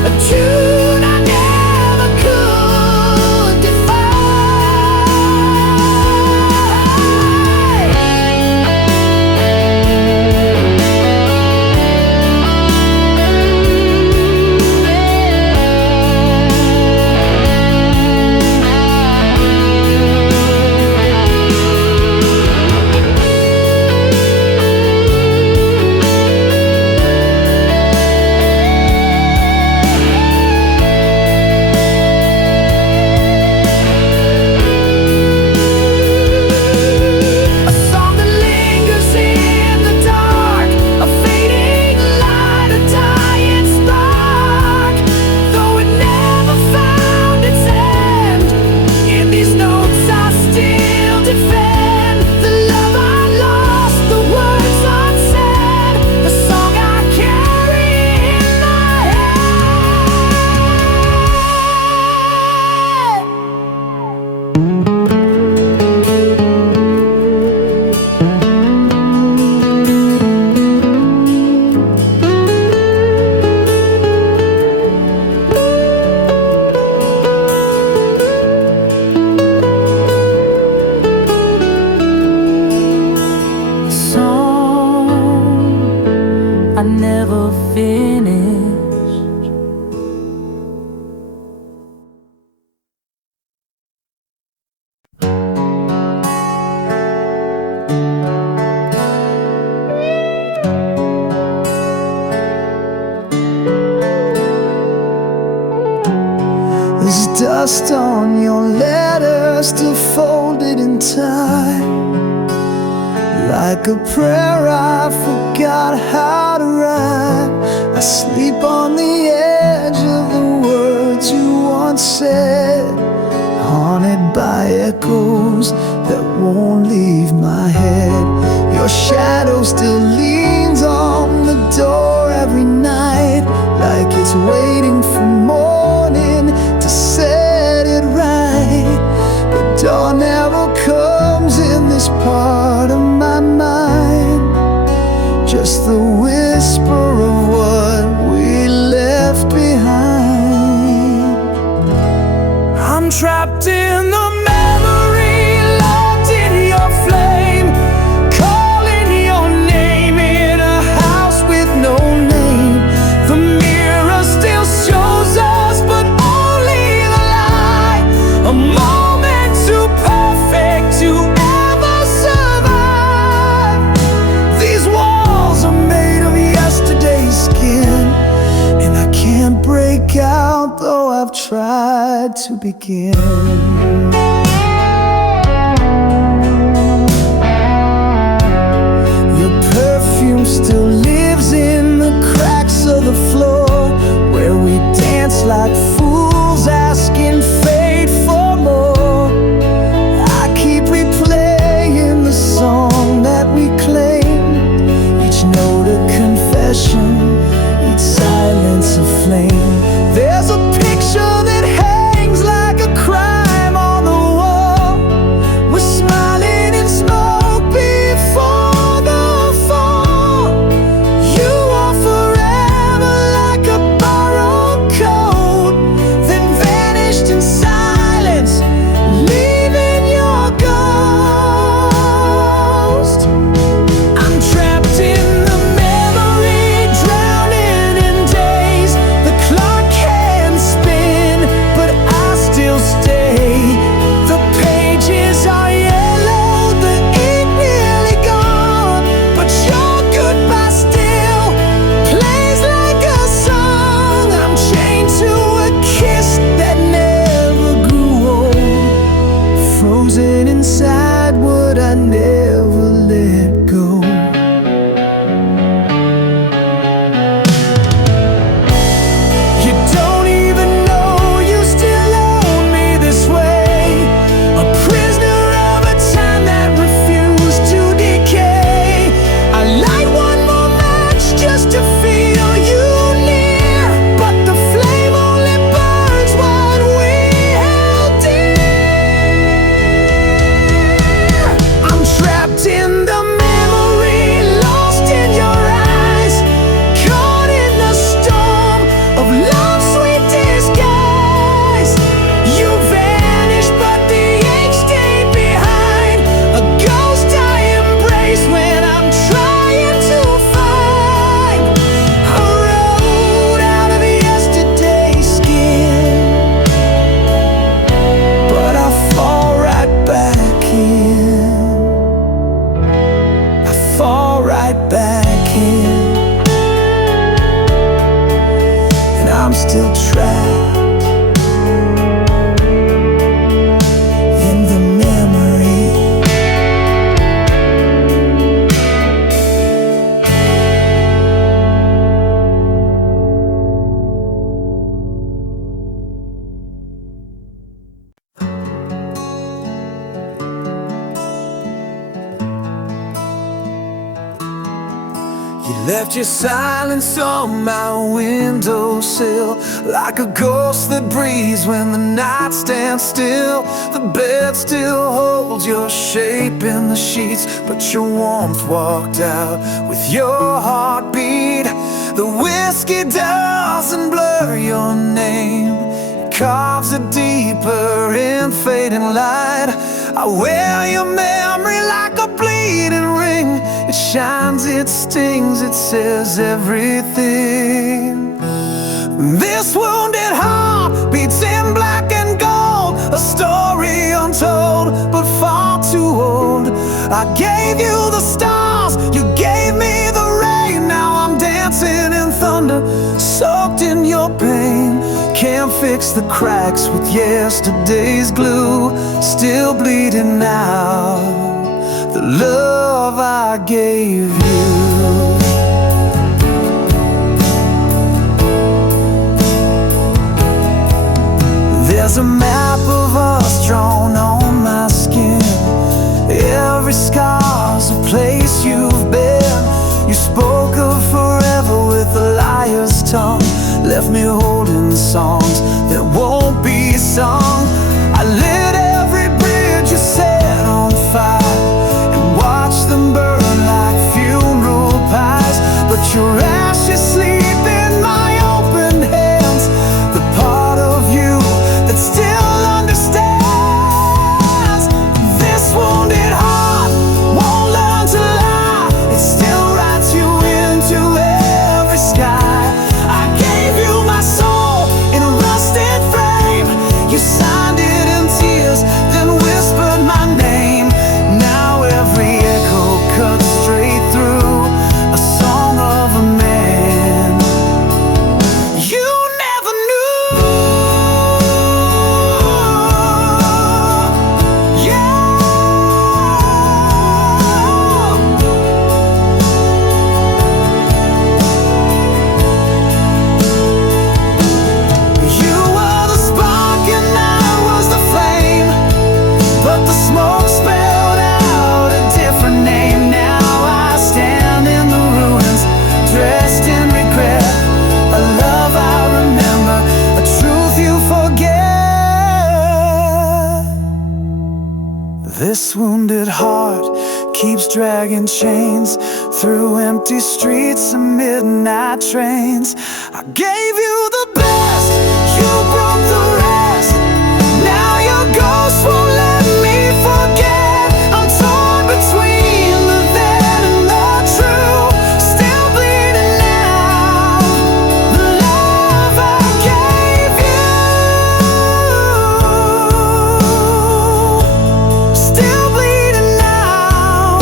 a tune I never could define. A song that lingers in the dark, a fading light, a dying spark. Though it never found its end, in these notes I still defend the love I lost, the words unsaid, the song I carry in my song I never finished. There's dust on your letter, still folded in time, like a prayer I forgot how to write. I sleep on the edge of the words you once said, haunted by echoes that won't leave my head. Your shadow still leans on the door every night, like it's waiting for morning to set it right. But dawn never comes in this part of my mind, just the whisper of what we left behind. I'm trapped in the memory, locked in your flame, calling your name in a house with no name. The mirror still shows us, but only the light, a moment too perfect to ever survive. These walls are made of yesterday's skin, and I can't break out, though I've tried to begin. Your perfume still lives in the cracks of the floor, where we dance like fools, asking fate for more. I keep replaying the song that we claimed, each note a confession, each silence a flame. There's a picture that hangs like a crime on the wall. We're smiling in smoke before the fall. You are forever like a borrowed coat, trapped in the memory. You left your silence on my windowsill, like a ghost that breathes when the night stands still. The bed still holds your shape in the sheets, but your warmth walked out with your heartbeat. The whiskey doesn't blur your name, it carves it deeper in fading light. I wear your memory like a bleeding ring. It shines, it stings, it says everything. This wounded heart beats in black and gold, a story untold but far too old. I gave you the stars, you gave me the rain. Now I'm dancing in thunder, soaked in your pain. Can't fix the cracks with yesterday's glue, still bleeding now, the love I gave you. There's a map of us drawn on my skin. Every scar's a place you've been. You spoke of forever with a liar's tongue, left me holding songs that won't be sung. I lit every bridge you set on fire and watched them burn like funeral pies. But your ashes sleep in my open hands, the part of you that still understands. This wounded heart won't learn to lie, it still writes you into every sky. I gave you my soul in a rusted frame. You signed it in tears, then whispered my name. Now every echo cuts straight through a song of a man you never knew. Yeah. You were the spark and I was the flame, but the smoke spelled out a different name. Now I stand in the ruins, dressed in regret, a love I remember, a truth you forget. This wounded heart keeps dragging chains through empty streets and midnight trains. I gave you the best, you broke the rest. Now your ghost won't let me forget. I'm torn between the then and the true, still bleeding now, the love I gave you, still bleeding now.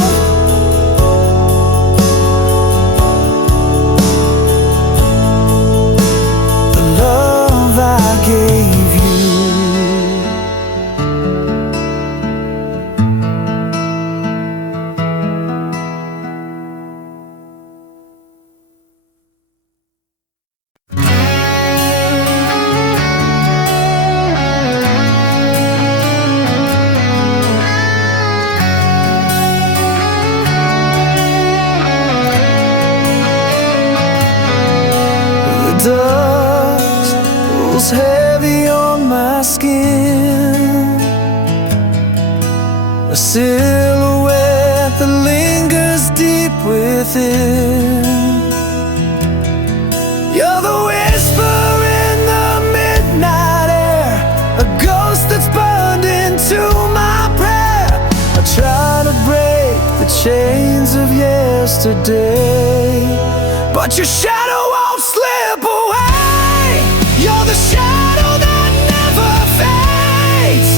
The love I gave you. The dust rolls heavy on my skin, a silhouette that lingers deep within. You're the whisper in the midnight air, a ghost that's burned into my prayer. I try to break the chains of yesterday, but your shadow won't slip away. You're the shadow that never fades,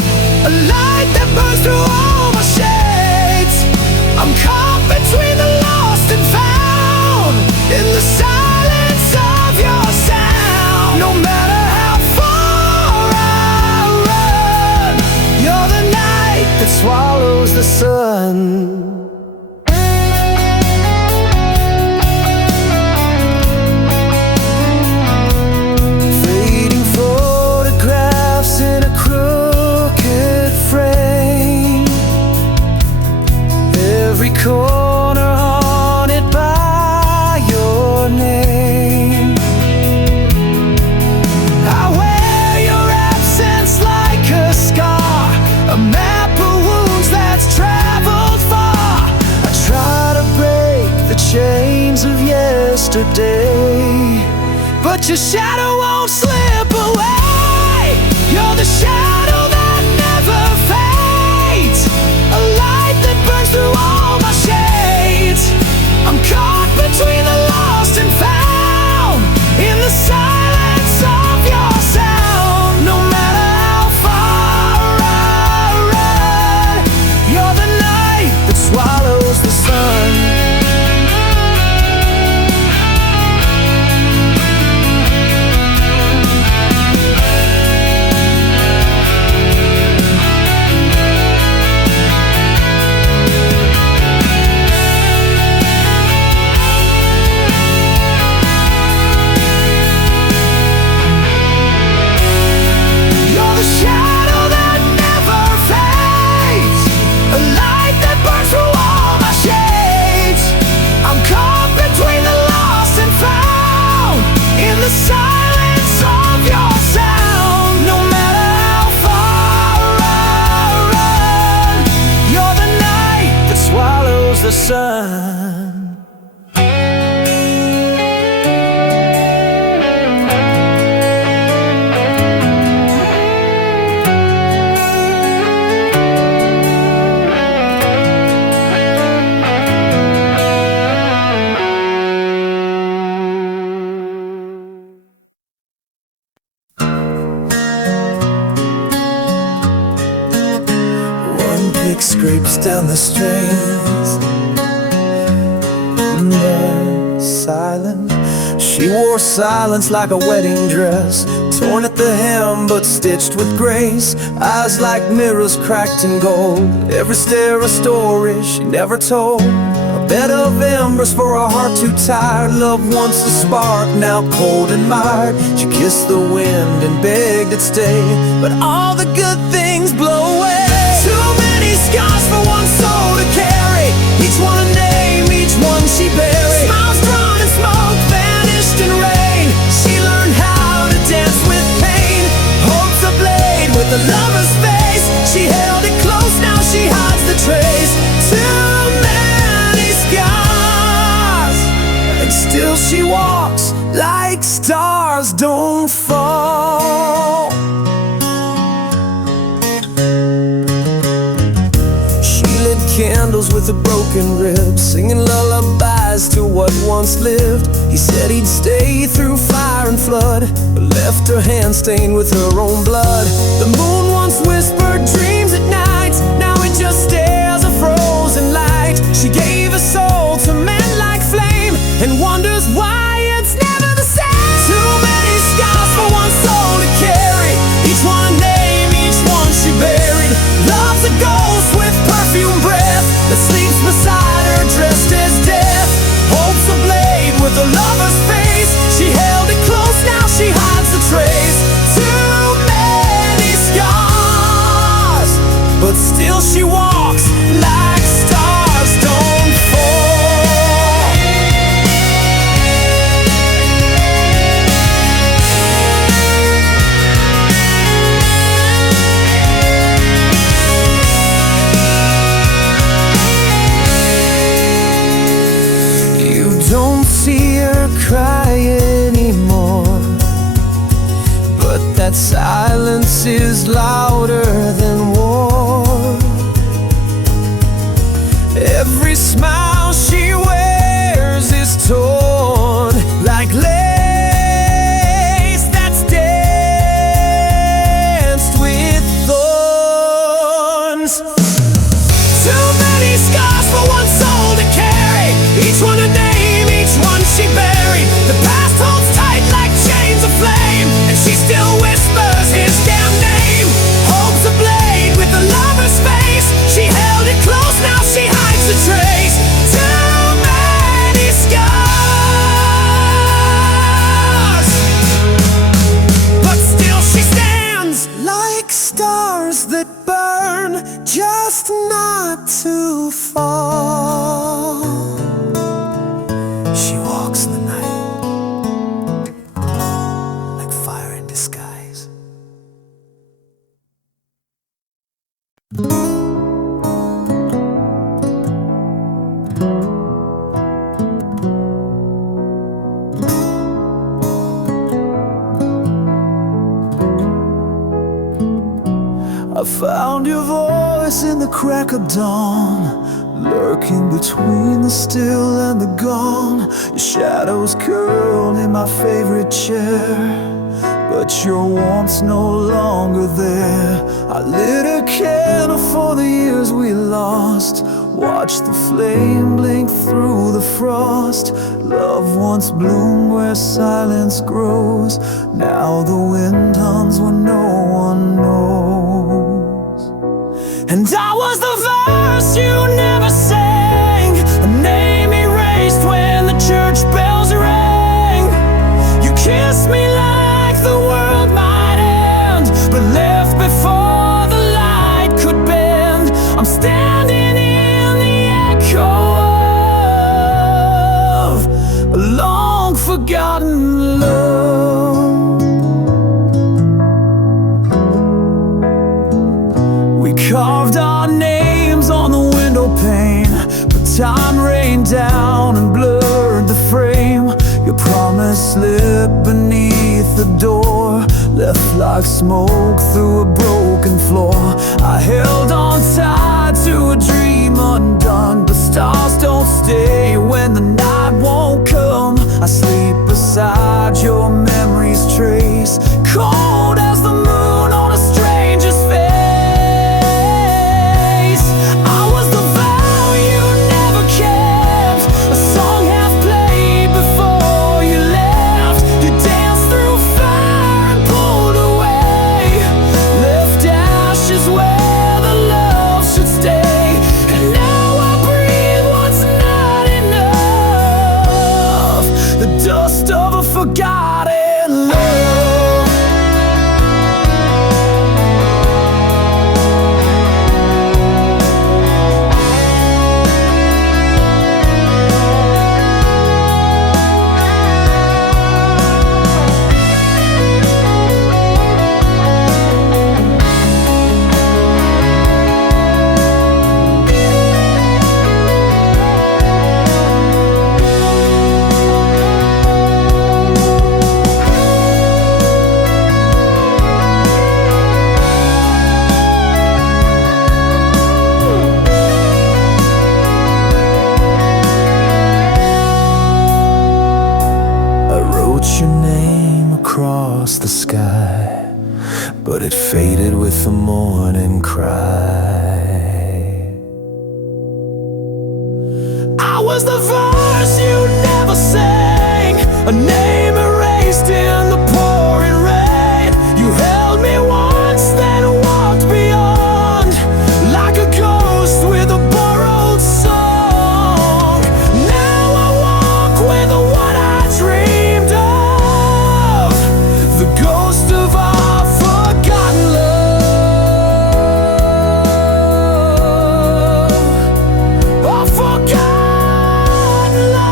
a light that burns through all my shades. I'm caught between the lost and found, in the silence of your sound. No matter swallows the sun. Fading photographs in a crooked frame, every corner haunted by your name. I wear your absence like a scar, a map of wounds that's traveled far. I try to break the chains of yesterday, but your shadow won't slip away. You're the shadow that never fades, a light that burns through all my shades. I'm caught between the lost and found, in the silence of your sound. No matter how far I run, you're the night that swallows the sun. The sun. One pick scrapes down the strings, silent. She wore silence like a wedding dress, torn at the hem but stitched with grace. Eyes like mirrors cracked in gold, every stare a story she never told. A bed of embers for a heart too tired. Love once a spark, now cold and mired. She kissed the wind and begged it stay, but all the good things blow away. Too many scars for one soul to carry, each one a name, each one she buried. Smiles drawn in smoke, vanished in rain. She learned how to dance with pain. Holds a blade with a lover's face. She held it close, now she hides the trace. Too many scars, and still she walks like stars don't fall. Candles with a broken rib, singing lullabies to what once lived. He said he'd stay through fire and flood, but left her hand stained with her own blood. The moon once whispered dreams at night, now it just stares a frozen light. She gave her soul to men like flame, and wonders why it's never the same. Too many scars for one soul to carry, each one a name, each one she buried. Love's a ghost with perfume breath that sleeps beside her dressed as death. Holds a blade with a lover's face. She held it close, now she hides the trace. Too many scars, but still she walks like stars don't fall. Don't see her cry anymore, but that silence is louder than war. Every smile she wears is torn like lace that's danced with thorns. Too many scars for one soul to carry, each one a name, each one she buried. The past holds tight like chains of flame, and she still whispers his damn name. Holds a blade with I found your voice in the crack of dawn, lurking between the still and the gone. Your shadows curled in my favorite chair, but your warmth's no longer there. I lit a candle for the years we lost, watched the flame blink through the frost. Love once bloomed where silence grows, now the wind hums when no one knows. And I was the verse you never sang, a name erased when the church bells rang. You kissed me like the world might end, but left before the light could bend. I'm standing in the echo of a long forgotten love. We carved our names on the window pane, but time rained down and blurred the frame. Your promise slipped beneath the door, left like smoke through a broken floor. I held on tight to a dream undone, but stars don't stay when the night won't come. I sleep beside your memory's trace, cold as the moon on a stranger's face. I was the vow you never kept, a song half played before you left. You danced through fire and pulled away, left ashes where the love should stay. And now I breathe what's not enough, the dust of a forgotten love. Your name across the sky, but it faded with the morning cry. I was the verse you never sang, a name erased in the pouring rain. You held me once, then walked beyond, like a ghost with a borrowed song. Now I walk with what I dreamed of, the ghost of our forgotten love, our forgotten love.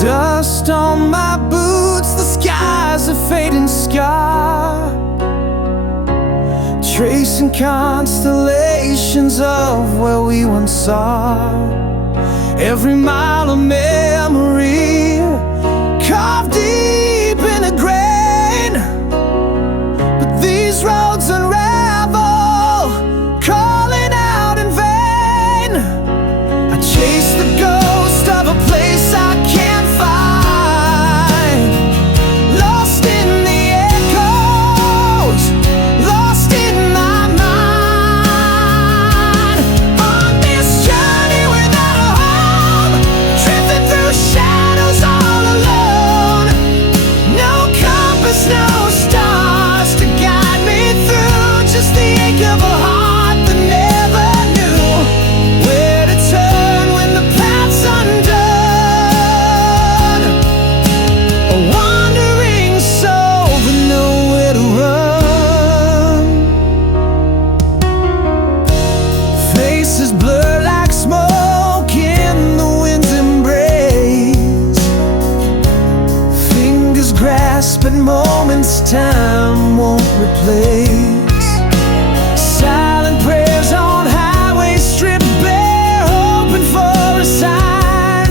Dust on my boots, the sky's a fading scar, tracing constellations of where we once are. Every mile of memory carved deep in a grain, but these roads unravel, calling out in vain. I chase the ghost of a place I can't find, lost in the echoes, lost in my mind. On this journey without a home, drifting through shadows all alone. place. Silent prayers on highways stripped bare, hoping for a sign,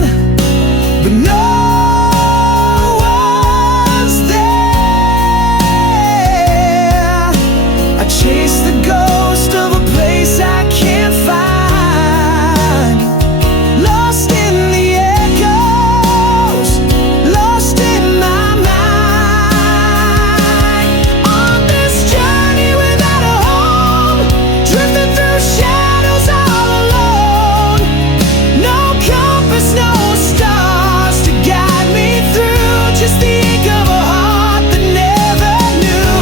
but no one's there. I chase the ghost of a place I can't find, lost in the echoes, lost in my mind. On this journey without a home, drifting through shadows all alone. No compass, no stars to guide me through, just the ache of a heart that never knew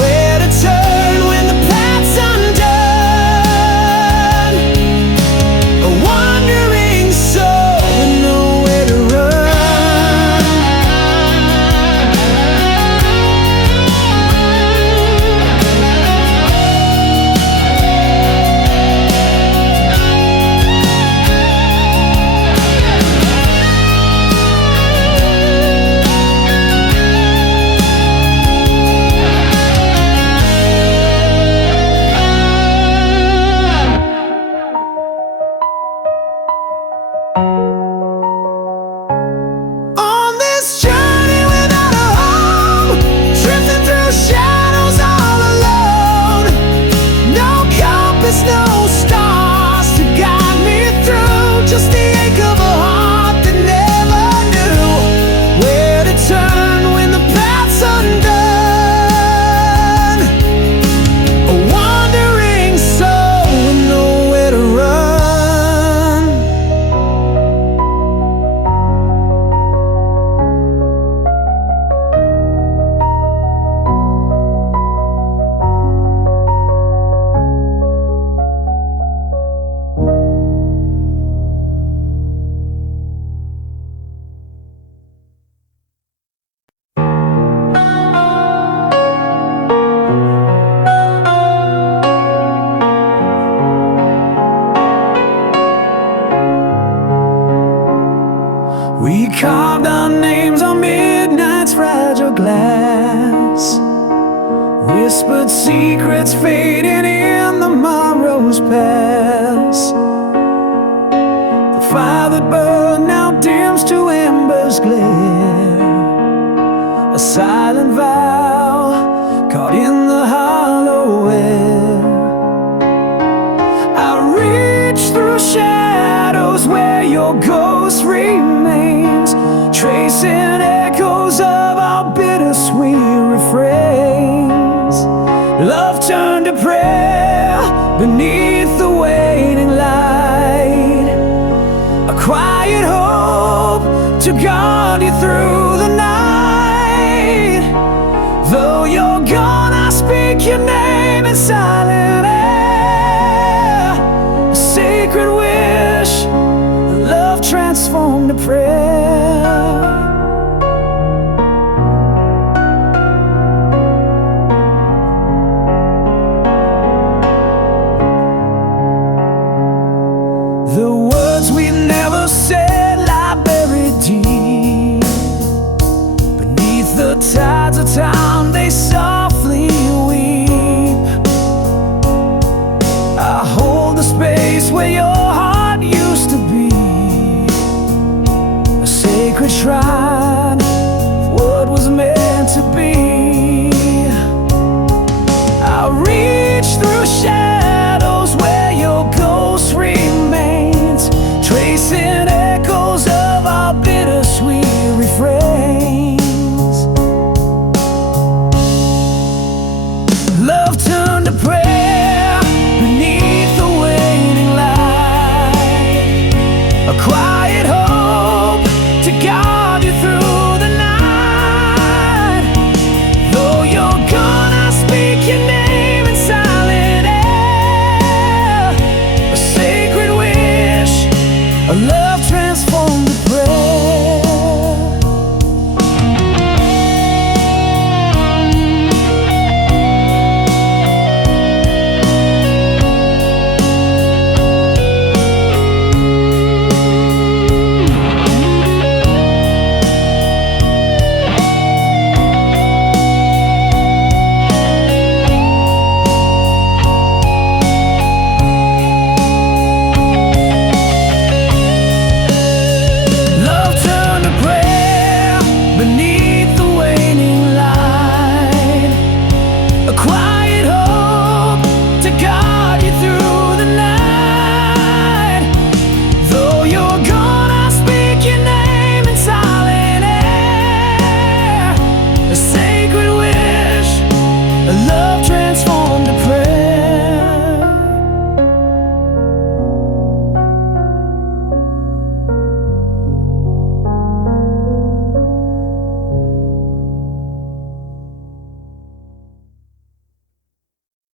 where to turn when the path's undone. A wandering soul with nowhere to run. On this journey without a home, drifting through shadows all alone. No compass, no stars to guide me through, just the ache of a heart that never knew where to turn when the path's undone. A wandering soul with nowhere to run. We carved our names on midnight's fragile glass, whispered secrets fading in the morrow's pass. The fire that burned now dims to embers glare, a silent vow caught in the hollow air. I reach through shadows where your ghost remains, tracing echoes of our bittersweet refrains. Love turned to prayer beneath the waning light, a quiet hope to guard you through the night. Though you're gone, I speak your name in silent air, a sacred wish, love transformed to prayer.